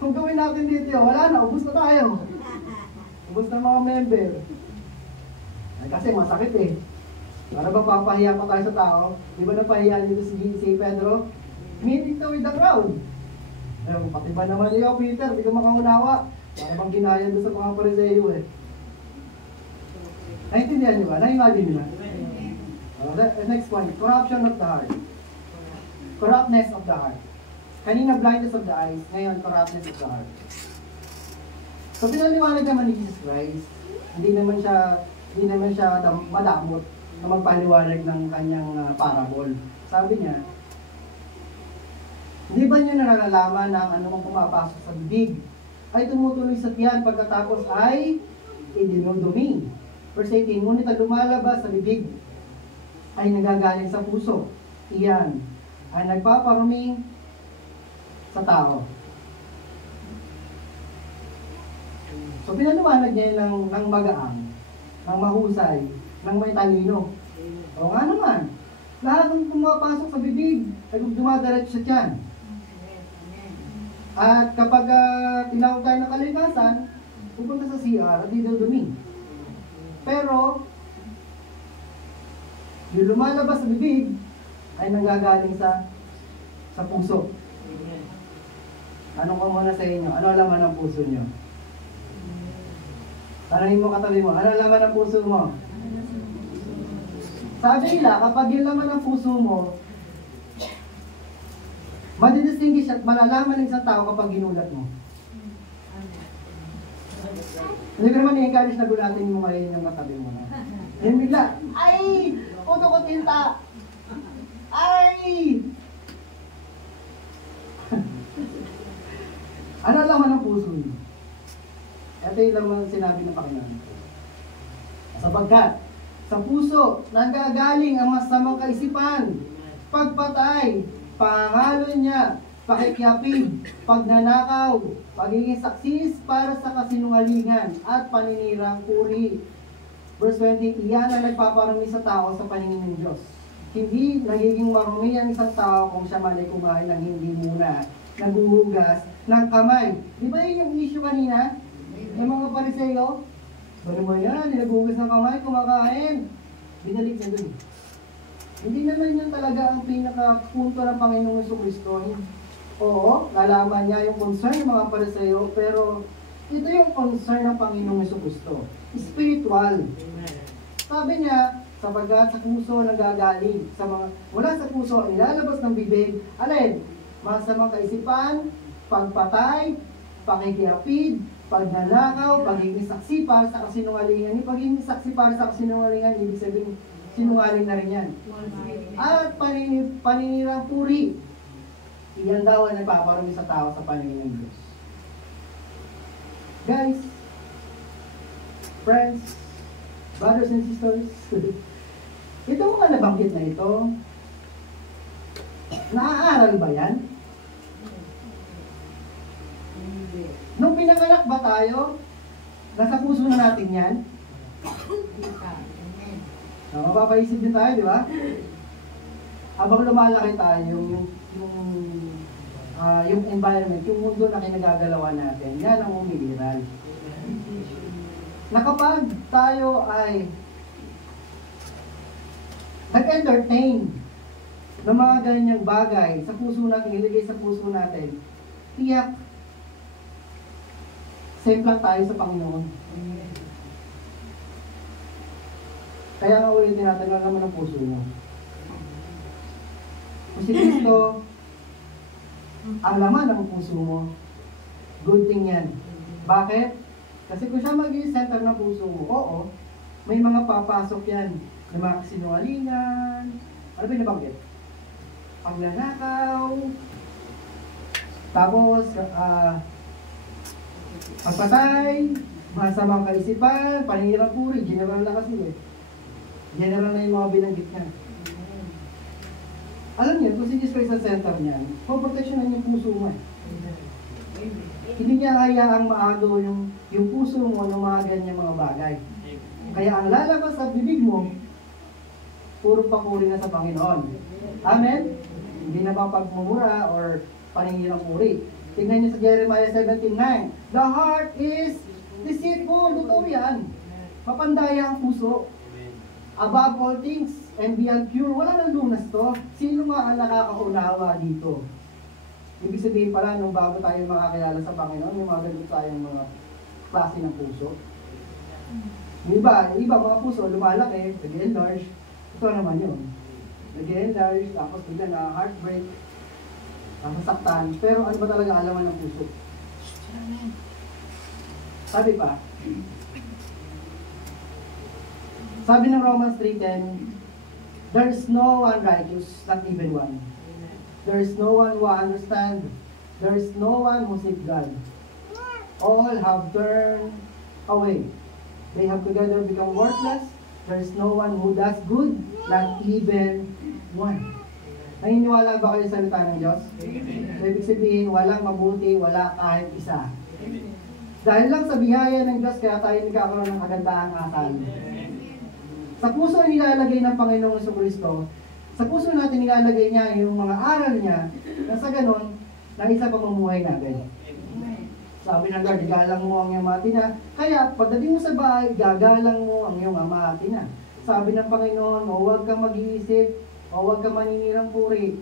Kung gawin natin dito, wala na, ubus na tayo. Ubus na mga member. Ay, kasi masakit eh. Para ba papahiya pa tayo sa tao? Di ba napahiya dito si Pedro? Meet ito with the crowd. Ay, pati ba naman ikaw, Peter, hindi ka makaunawa? Para bang ginaya doon sa mga Pariseo eh. Naintindihan niyo ba? Na-imagine niyo ba? Next point, corruption of the heart. Corruptness of the heart. Kanina blindness of the eyes, ngayon corruptness of the heart. So pinaliwanag naman ni Jesus Christ, hindi naman siya madamot na magpaliwanag ng kanyang parable. Sabi niya, hindi ba niyo nalalaman na ang anumang pumapasok sa bibig ay tumutuloy sa tiyan pagkatapos ay idinudumi. Verse 18, ngunit ang lumalabas sa bibig ay nagagaling sa puso. Iyan ay nagpaparumi sa tao. So pinaliwanag niya ng magaang, ng mahusay, ng may talino. O nga naman, lahat ng pumapasok sa bibig ay dumadiretso sa tiyan. At kapag tinawag tayo ng kalikasan, pupunta sa CR at didudumi. Pero, yung lumalabas sa bibig ay nanggagaling sa puso. Anong ko muna sa inyo? Ano laman ng puso nyo? Tanungin mo katabi mo, ano laman ng puso mo? Sabi nila, kapag yung laman ng puso mo Madidistinguish at malalaman ng isang tao kapag ginulat mo. Hindi ko naman i-encourage na gulatin mo ngayon yung katabi mo na. Yan bigla, ay! Puto ko tinta! Ay! Ano laman ng puso niyo? Ito yung laman sinabi ng Panginoon. Sapagkat sa puso nanggagaling ang masamang kaisipan, pagpatay, pangangalo niya, pakikiapid, pagnanakaw, pagiging saksis para sa kasinungalingan at paninirang puri. Verse 20, iyan ang nagpaparami sa tao sa paningin ng Diyos. Hindi nagiging marumi ang isang tao kung siya man ay kumain ng hindi muna naguhugas ng kamay. Di ba yun yung issue kanina? Yung mga Pariseo? Ano ba yan? Naguhugas ng kamay, kumakain. Binalik na dun. Hindi naman yun talaga ang pinaka-punto ng Panginoong Jesucristo. Oo, nalaman niya yung concern ng mga Pariseo, pero ito yung concern ng Panginoong Jesucristo. Spiritual. Sabi niya, sapagkat sa puso nagagaling, mula sa puso ang ilalabas ng bibig, alin? Masamang kaisipan, pagpatay, pakikiapid, pagnanakaw, pagiging saksi para sa kasinungalingan. Yung pagiging saksi para sa kasinungalingan, ibig sabihin, sinungaling na rin yan. At paninirang puri. Iyan daw ang nagpaparami sa tao sa paningin ng Diyos. Guys, friends, brothers and sisters, ito mga nabanggit na ito, naaaral ba yan? Nung pinanganak ba tayo, nasa puso na natin yan? Mapapaisip din tayo, di ba? Habang lumalaki tayo, yung environment, yung mundo na kinagagalawan natin, yan ang umiiral. Na kapag tayo ay nag-entertain ng mga ganyang bagay sa puso natin, ilagay sa puso natin, tiyak, safe lang tayo sa Panginoon. Kaya nga ulitin natin, ano naman ang puso mo. Kung si Kristo, ang laman ng puso mo, good thing yan. Bakit? Kasi kung siya magiging center ng puso mo, oo, may mga papasok yan. May mga kasinungalingan, ano ba yung nabanggit? Pagnanakaw, tapos, pagpatay, masamang kaisipan, paninirang puri, general na kasi eh. General na yung mga binanggit niya. Alam niyo, kung si Jesus Christ sa center niyan, protection yung puso mo eh. Hindi niya hayaang maagaw yung puso mo ng mga ganyan mga bagay. Kaya ang lalabas sa bibig mo, puro papuri na sa Panginoon. Amen? Hindi na ba pagmumura or paninirang puri. Tingnan niyo sa Jeremiah 17:9. The heart is deceitful. Totoo yan. Mapandaya ang puso. Above all things and beyond cure. Wala nang lunas to. Sino nga ang nakakaunawa dito? Ibig sabihin pala, nung bago tayo makakilala sa Panginoon, yung mga ganito tayong mga klase ng puso. Yung iba mga puso, lumalaki, nag-enlarge. Ito naman yun. Nag-enlarge, tapos bigla na heartbreak, nasasaktan. Pero ano ba talaga alaman ng puso? Sabi pa, sabi ng Romans 3:10, there is no one righteous, not even one. There is no one who understands. There is no one who seeks God. All have turned away. They have together become worthless. There is no one who does good, not even one. Naniniwala ba kayo sa salita ng Diyos? So, ibig sabihin, walang mabuti, wala kahit isa. Dahil lang sa biyaya ng Diyos, kaya tayo nagkakaroon ng kagandahang asal. Sa puso nilalagay ng Panginoong Jesucristo, sa puso natin nilalagay niya yung mga aral niya, na sa ganon, na isa pamumuhay natin. Sabi ng Lord, igalang mo ang iyong mga tina. Kaya, pagdating mo sa bahay, gagalang mo ang iyong ama at ina. Sabi ng Panginoon, huwag kang mag-iisip, o huwag kang maninirang puri.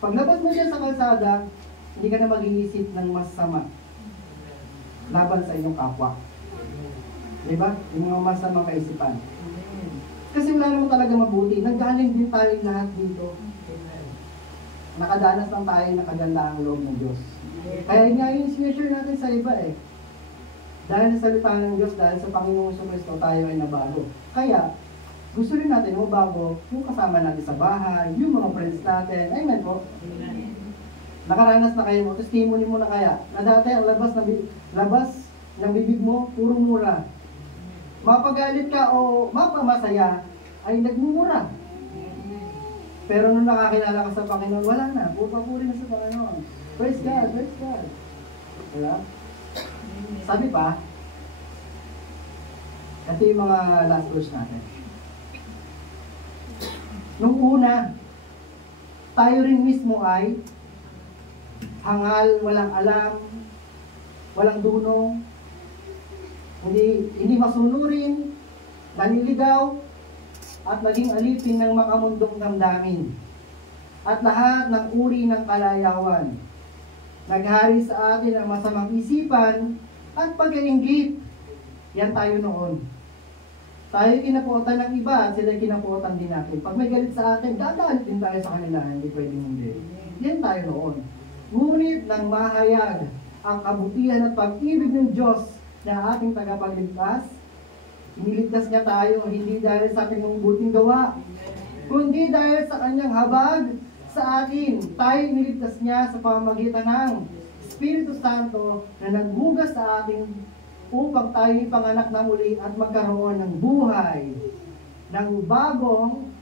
Paglabas mo siya sa kalsada, hindi ka na mag-iisip ng masama laban sa inyong kapwa. Diba? Yung mga masamang kaisipan. Kasi wala naman talaga mabuti. Nanggaling din tayo lahat dito. nakadanas lang tayo ng kagandahang loob ng Diyos. Kaya nga yung sinishare natin sa iba eh. Dahil sa salita ng Diyos, dahil sa Panginoong Jesucristo, tayo ay nabago. Kaya, gusto rin natin mabago yung kasama natin sa bahay, yung mga friends natin. Amen po. Nakaranas na kayo mo, testimony mo na kaya, na dati ang labas ng bibig mo, puro mura. Mapagalit ka o mapamasaya, ay nagmumura. Pero nung nakakilala ka sa Panginoon, wala na. Pupapuri na sa Panginoon. Praise God, praise God. Diba? Sabi pa, ito yung mga last verse natin. Nung una, tayo rin mismo ay hangal, walang alam, walang dunong, hindi masunurin, naniligaw, at naging alipin ng makamundong damdamin, at lahat ng uri ng kalayawan. Naghari sa atin ang masamang isipan at pag-iinggit. Yan tayo noon. Tayo kinapuotan ng iba at sila kinapuotan din natin. Pag may galit sa atin, gagalit din tayo sa kanila. Hindi pwedeng hindi. Yan tayo noon. Ngunit nang mahayag ang kabutihan at pag-ibig ng Diyos na ating tagapagligtas, iniligtas niya tayo hindi dahil sa ating mabuting gawa, kundi dahil sa kanyang habag sa atin. Tayo iniligtas niya sa pamamagitan ng Espiritu Santo na nagbugas sa atin upang tayo ipanganak na muli at magkaroon ng buhay, ng bagong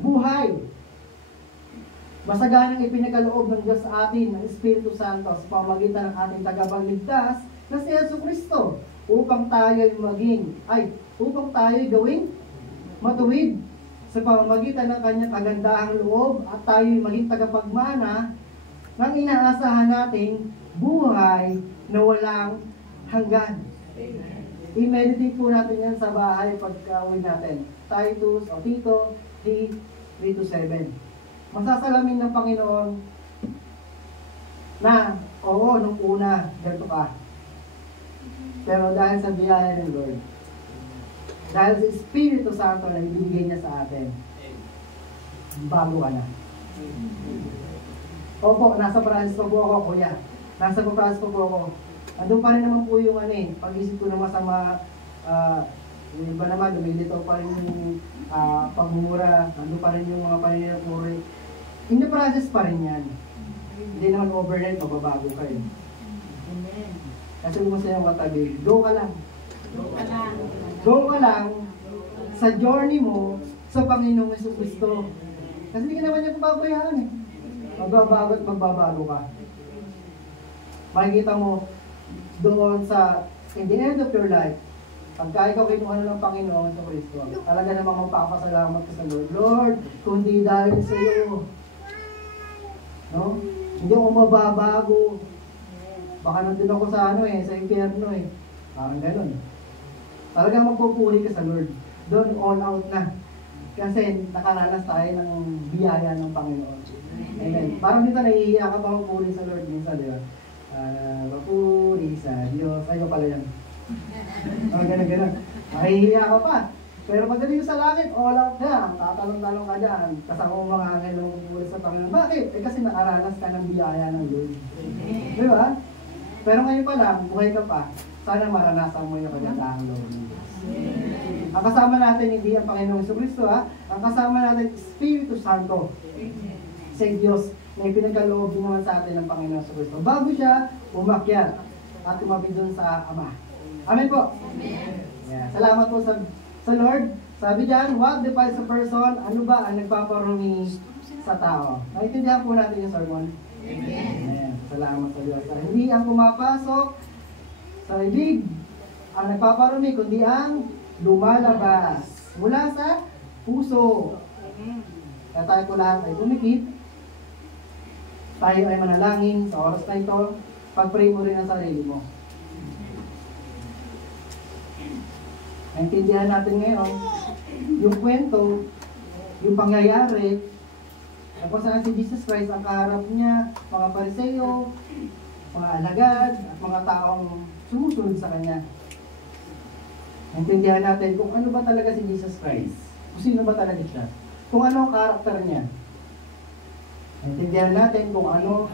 buhay. Masaganang ipinakaloob ng Diyos sa atin ng Espiritu Santo sa pamamagitan ng ating tagapagligtas na si Jesucristo upang tayo gawing matuwid sa pamamagitan ng kanyang kagandahang loob at tayo maging tagapagmana ng inaasahan nating buhay na walang hanggan. I-meditate po natin yan sa bahay pagka-uwi natin. Titus o Tito 3:3-7. Masasalamin ng Panginoon na, oo, nung una, ganito ka. Pero dahil sa biyaya ng Lord, dahil sa Espiritu Santo na ibibigay niya sa atin, bago ka na. Opo, nasa process pa po ako, kuya. Nasa process pa po ako. Andun pa rin naman po yung pag-isip ko ng masama, yung iba naman, lumilito pa rin yung pagmumura, andun pa rin yung mga paninapuri. In the process pa rin yan. Hindi naman overnight, mababago kayo. Kasi mo sa iyong katabi, go ka lang. Go ka lang sa journey mo sa Panginoong Jesucristo. Kasi hindi ka naman niya pababayaan eh. Magbabago at magbabago ka. Makikita mo doon sa, in the end of your life, pagka ikaw kinuha na ng Panginoong Jesucristo, talaga namang magpapasalamat ka sa Lord. Lord, kundi dahil sa iyo, no? Hindi ako mababago. Baka nandun ako sa sa impyerno eh. Parang ganun. Talagang magpupuri ka sa Lord. Doon all out na. Kasi nakaranas tayo ng biyaya ng Panginoon. Amen. Parang dito nahihiya ka pa magpuri sa Lord minsan, di ba? Magpuri sa Diyos. Ay, pala yan. Ganun. Nahihiya ka pa. Pero pagdating sa langit, all out na. Tatalong-talong ka dyan. Kasama mo mga angel na magpupuri sa Panginoon. Bakit? Kasi nakaranas ka ng biyaya ng Lord. Di ba? Pero ngayon pa lang, buhay ka pa. Sana maranasan mo yung kanyang loob ng Diyos. Ang kasama natin hindi ang Panginoong Jesucristo ha. Ang kasama natin Espiritu Santo. Sa Diyos na ipinagkaloob din naman sa atin ng Panginoong Jesucristo. Bago siya umakyat at tumabi doon sa Ama. Amen po. Amen. Yeah. Salamat po sa Lord. Sabi diyan, what defiles a person? Ano ba ang nagpaparumi sa tao? Naintindihan po natin yung sermon. Amen. Amen. Salamat sa Diyos. Hindi ang pumapasok sa ibig ang nagpaparumi, kundi ang lumalabas mula sa puso. Kaya tayo po lahat ay tumikip. Tayo ay manalangin sa oras na ito. Pag-pray mo rin ang sarili mo. Naintindihan natin ngayon yung kwento, yung pangyayari, kung saan si Jesus Christ ang kaharap niya, mga Pariseo, mga alagad, at mga taong sumusunod sa Kanya. Naintindihan natin kung ano ba talaga si Jesus Christ. Kung sino ba talaga siya. Kung ano ang karakter niya. Naintindihan natin kung ano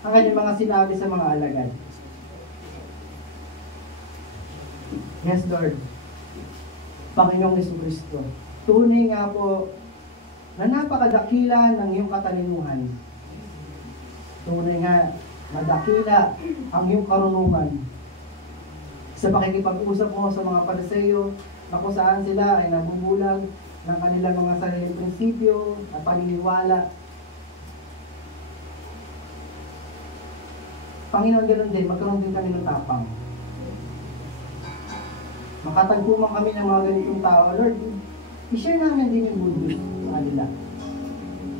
ang kanyang mga sinabi sa mga alagad. Yes, Lord. Panginoong Jesucristo, tunay nga po na napakadakila ng iyong katalinuhan. Tunay nga, madakila ang iyong karunungan. Sa pakikipag-usap mo sa mga Pariseo, na kung saan sila ay nabubulag ng kanilang mga sariling prinsipyo at paniniwala. Panginoon, ganoon din, magkaroon din kami ng tapang. Makatagpo man kami ng mga ganitong tao, Lord, i-share namin din yung good news sa kanila.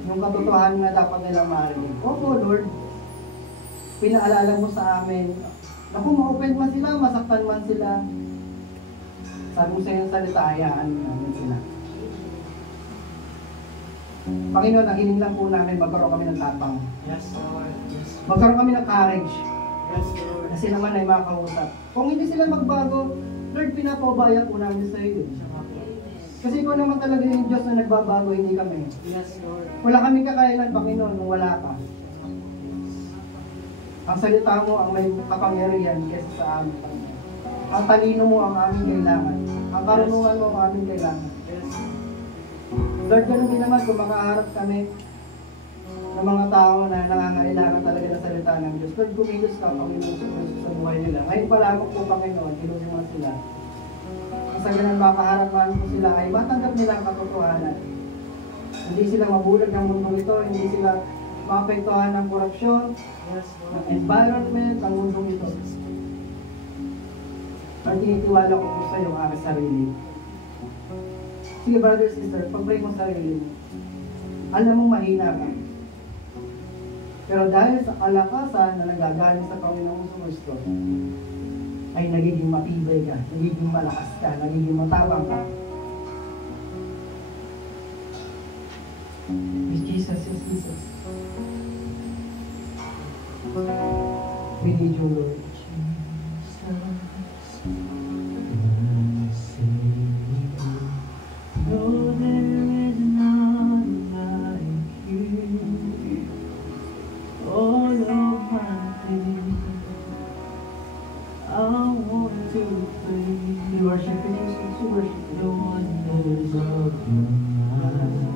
Yung katotohanan na dapat nilang marinig. Opo, Lord, pinaalala mo sa amin na kung ma-open man sila, masaktan man sila, sabi mo sa iyong salita, hayaan namin sila. Panginoon, ang hiling lang po namin, magkaroon kami ng tapang. Yes, Lord. Yes, Magkaroon kami ng courage. yes, Lord. Kasi naman ay makausap. Kung hindi sila magbago, Lord, pinapabaya po namin sa iyo. Kasi ikaw naman talaga yung Diyos na nagbabago, hindi kami. Yes, Lord. Wala kaming kakayanan, Panginoon, kung wala ka. Ang salita mo ang may kapangyarihan kaysa sa amin, Panginoon. Ang talino mo ang aming kailangan. Ang karunungan mo ang aming kailangan. Yes. Lord, ganun din naman kung makaharap kami ng mga tao na nangangailangan talaga ng salita ng Diyos. Lord, kumilos ka, Panginoon, sa buhay nila. Ngayon pala po, Panginoon, kilusin mo sila. Sa ganun makaharap mo sila ay matanggap nila ang katotohanan. Hindi sila mabulag ng mundong ito, hindi sila maapektuhan ng korupsyon, Yes, ng Lord. environment, ng mundong ito. At tinitiwala ko po sa iyo ang aking sarili. Sige, brother, sister, pag-pray mo sa sarili mo. Alam mong mahina ka. Pero dahil sa kalakasan na nagagaling sa Panginoong Kristo, ay nagiging matibay ka, nagiging malakas ka, nagiging matapang ka. Yes, Jesus, yes, Jesus. We need you, Lord. No, there is none like you. All of my days, I want to praise We worship you, Jesus. We worship the you. wonders of your mighty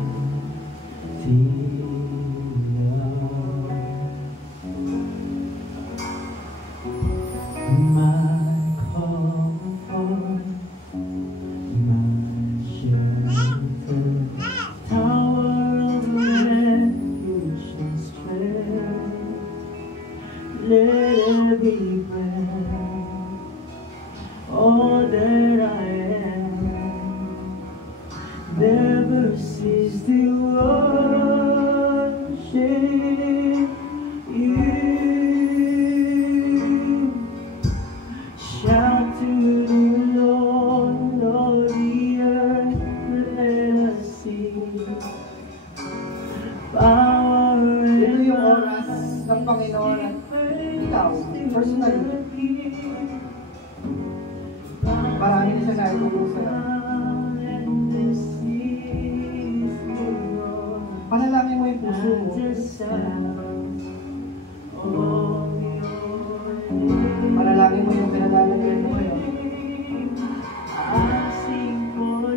love. My comfort, my shelter, tower of refuge and strength. Let every breath, all that I am, never cease to worship you. Shout to the Lord of the earth, let us sing. Power Ito and yung oras ng Panginoon at ikaw, personally, marami na siya naitulong sa'yo. Panalangin mo yung puso mo. Panalangin mo yung pinaglalagyan mo ngayon.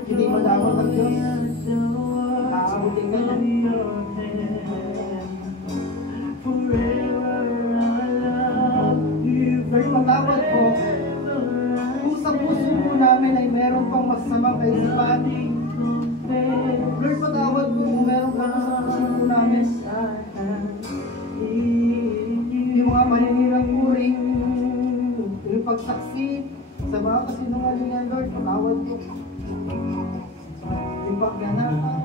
Hindi madamot ang Diyos. Nakakabuting ka niya. Lord, patawad po. Kung sa puso po namin ay meron pang masasamang kaisipan. Lord, patawad po kung meron pang sa puso po namin. Yung mga maninirang puring, yung pagsaksi sa mga kasinungalingan, Lord, patawad po. Yung pagnanakaw,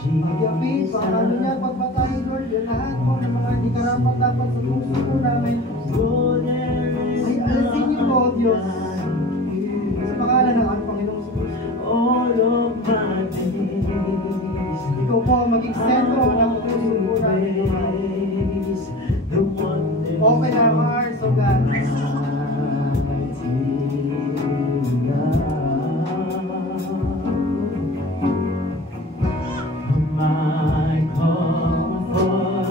pagyapit, paano niya, pagpatay, Lord, yan lahat po ng mga hindi karapat dapat sa puso po namin. Ay, alasin niyo po, Diyos, sa pangalan ng ating Panginoong Jesucristo. Ikaw po ang maging sentro ng puso po namin. Open our hearts, O God. My comfort,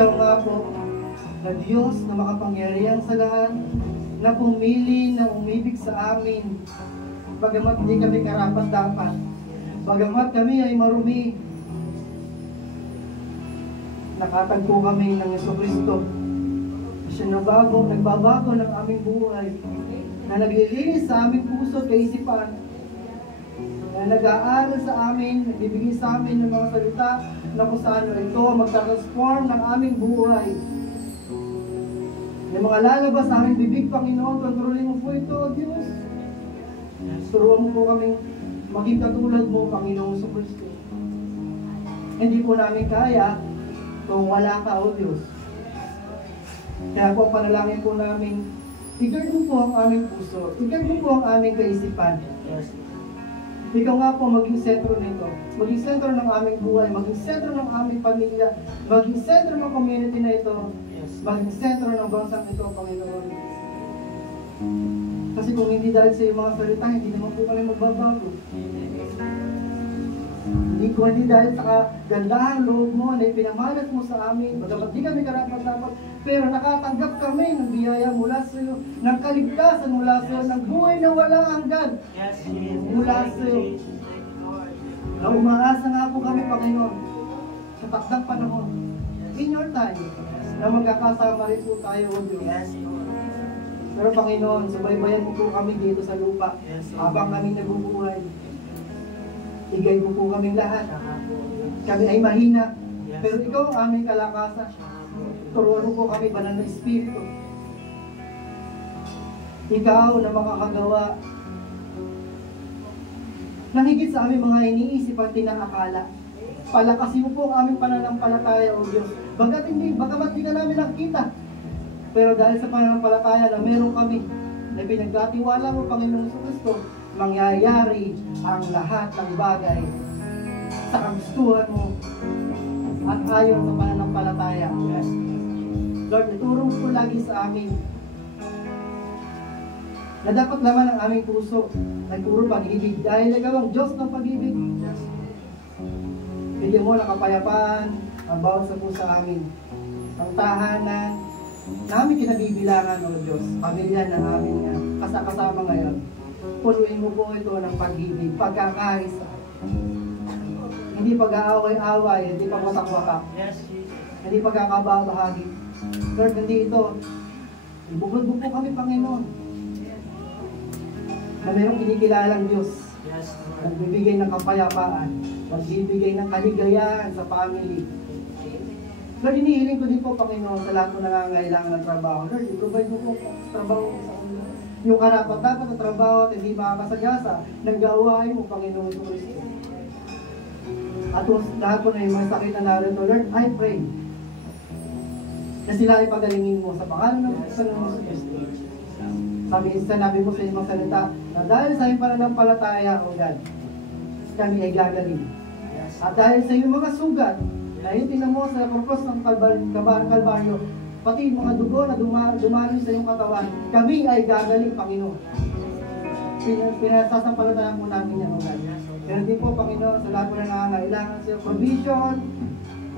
Ikaw nga po, na Diyos na makapangyarihan sa lahat, na pumili na umibig sa amin, bagamat di kami karapat-dapat, bagamat kami ay marumi, nakatagpo kami ng Jesucristo. Siya nagbabago ng aming buhay, na naglilinis sa aming puso at kaisipan, na nag-aaral sa amin, nagbibigay sa amin ng mga salita na kung saan ito magta-transform ng aming buhay. Yung mga lalabas sa aming bibig, Panginoon, kontrolin mo po ito, Diyos. Turuan mo po kaming maging katulad mo, Panginoon Jesucristo. Hindi po namin kaya kung wala ka, O Diyos. Kaya po, panalangin po namin, i-guard mo po ang aming puso, i-guard mo po ang aming kaisipan. Ikaw nga po maging sentro nito, maging sentro ng aming buhay, maging sentro ng aming pamilya, maging sentro ng community na ito, maging sentro ng bansang ito, Panginoon. Kasi kung hindi dahil sa iyong mga salita, hindi naman po kami magbabago. Hindi dahil sa kagandahan loob mo na ipinamalas mo sa amin, bagamat di kami karapat-dapat, pero nakatanggap kami ng biyaya mula sa iyo, ng kaligtasan mula sa iyo, ng buhay na walang hanggan mula sa iyo. Na umaasa nga po kami, Panginoon, sa takdang panahon, in your time, na magkakasama rin po tayo, O Diyos. Pero Panginoon, subaybayan mo po kami dito sa lupa, habang kami nabubuhay. Igay mo po kaming lahat. Kami ay mahina, pero ikaw ang aming kalakasan. Turuan mo po kami banal na Espiritu. Ikaw na makakagawa ng higit sa aming mga iniisip at tinakakala. Palakasin mo po ang aming pananampalataya, O Diyos. Bagamat di ka namin nakita, pero dahil sa pananampalataya na meron kami, na pinagkatiwala mo, Panginoong Jesucristo, mangyayari ang lahat ng bagay sa kagustuhan mo at ayon sa pananampalataya. Lord, ituro mo po lagi sa amin na dapat laman ang aming puso ay puro pag-ibig dahil ikaw ang Diyos ng pag-ibig. Bigyan mo ng kapayapaan ang bawat sa puso amin, ang tahanan na aming kinabibilangan, O Diyos, pamilya ng aming kasama ngayon. Punuin mo po ito ng pag-ibig, pagkakaisa. Hindi pag-aaway-away, hindi pagwasak-wasak, hindi pagkakababahagi. Lord, hindi ito. Ibubog mo po kami, Panginoon, na mayroong kinikilalang Diyos, nagbibigay ng kapayapaan, nagbibigay ng kaligayahan sa family. Lord, inihiling ko din po, Panginoon, sa lahat ng nangangailangan ng trabaho. Lord, i-provide mo po trabaho sa kanila. Yung karapat-dapat na trabaho at hindi makakasagasa, nag-gawain mo, Panginoon Jesucristo. At lahat po na yung mga sakit na narito, Lord, I pray na sila ay pagalingin mo sa pangalan ng Panginoon Jesucristo. Sinabi mo sa inyong salita na dahil sa iyong pananampalataya, O God, kami ay gagaling. At dahil sa iyong mga sugat, na yung tinan mo sa purpose ng Kalbaryo, pati mga dugo na dumalo sa iyong katawan, kami ay gagaling, Panginoon. Pinasasampalatayan po namin yan, O God. Pero din po, Panginoon, sa lahat po na nangangailangan sa iyong provision,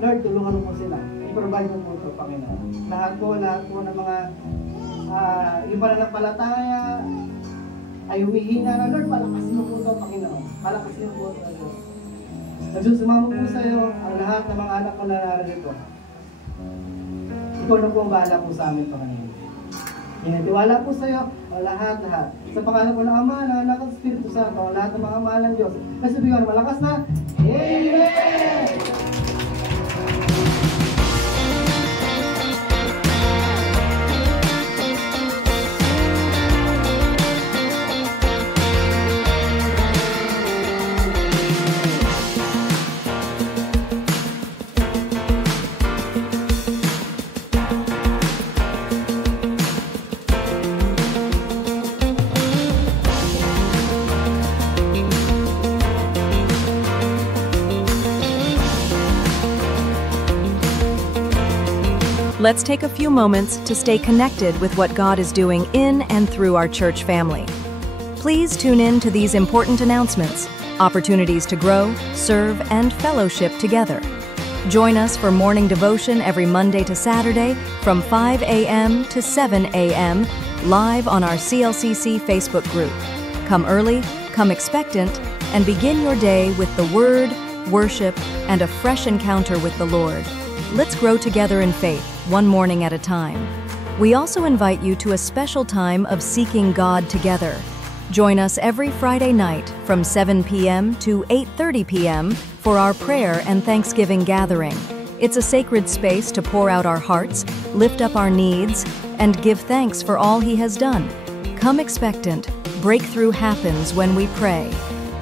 Lord, tulungan mo sila. I-provide mo po ito, Panginoon. Lahat po ng mga yung pananampalataya ay humihina na, Lord, palakasin mo po ito, Panginoon. Palakasin mo po ito, Diyos. Nagsusumamo po sa iyo ang lahat ng mga anak ko na narito. Ikaw na po ang bahala po sa amin, Panginoon. Inatiwala po sa iyo ang lahat. Sa pangalan po ng Ama, ng Anak at Espiritu Santo, ang lahat ng mga mahal ng Diyos. Kasi bigyan malakas na, Amen! Let's take a few moments to stay connected with what God is doing in and through our church family. Please tune in to these important announcements, opportunities to grow, serve, and fellowship together. Join us for morning devotion every Monday to Saturday from 5 a.m. to 7 a.m. live on our CLCC Facebook group. Come early, come expectant, and begin your day with the Word, worship, and a fresh encounter with the Lord. Let's grow together in faith, one morning at a time. We also invite you to a special time of seeking God together. Join us every Friday night from 7 p.m. to 8:30 p.m. for our prayer and Thanksgiving gathering. It's a sacred space to pour out our hearts, lift up our needs, and give thanks for all He has done. Come expectant. Breakthrough happens when we pray.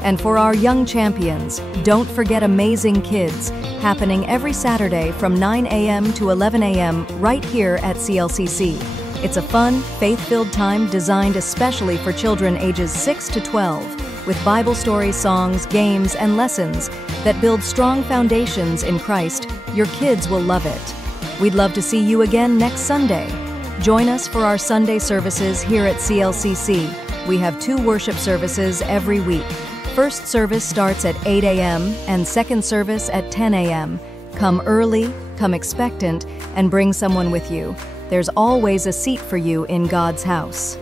And for our young champions, don't forget Amazing Kids, happening every Saturday from 9 a.m. to 11 a.m. right here at CLCC. It's a fun, faith-filled time designed especially for children ages 6 to 12, with Bible stories, songs, games, and lessons that build strong foundations in Christ. Your kids will love it. We'd love to see you again next Sunday. Join us for our Sunday services here at CLCC. We have 2 worship services every week. First service starts at 8 a.m. and second service at 10 a.m. Come early, come expectant, and bring someone with you. There's always a seat for you in God's house.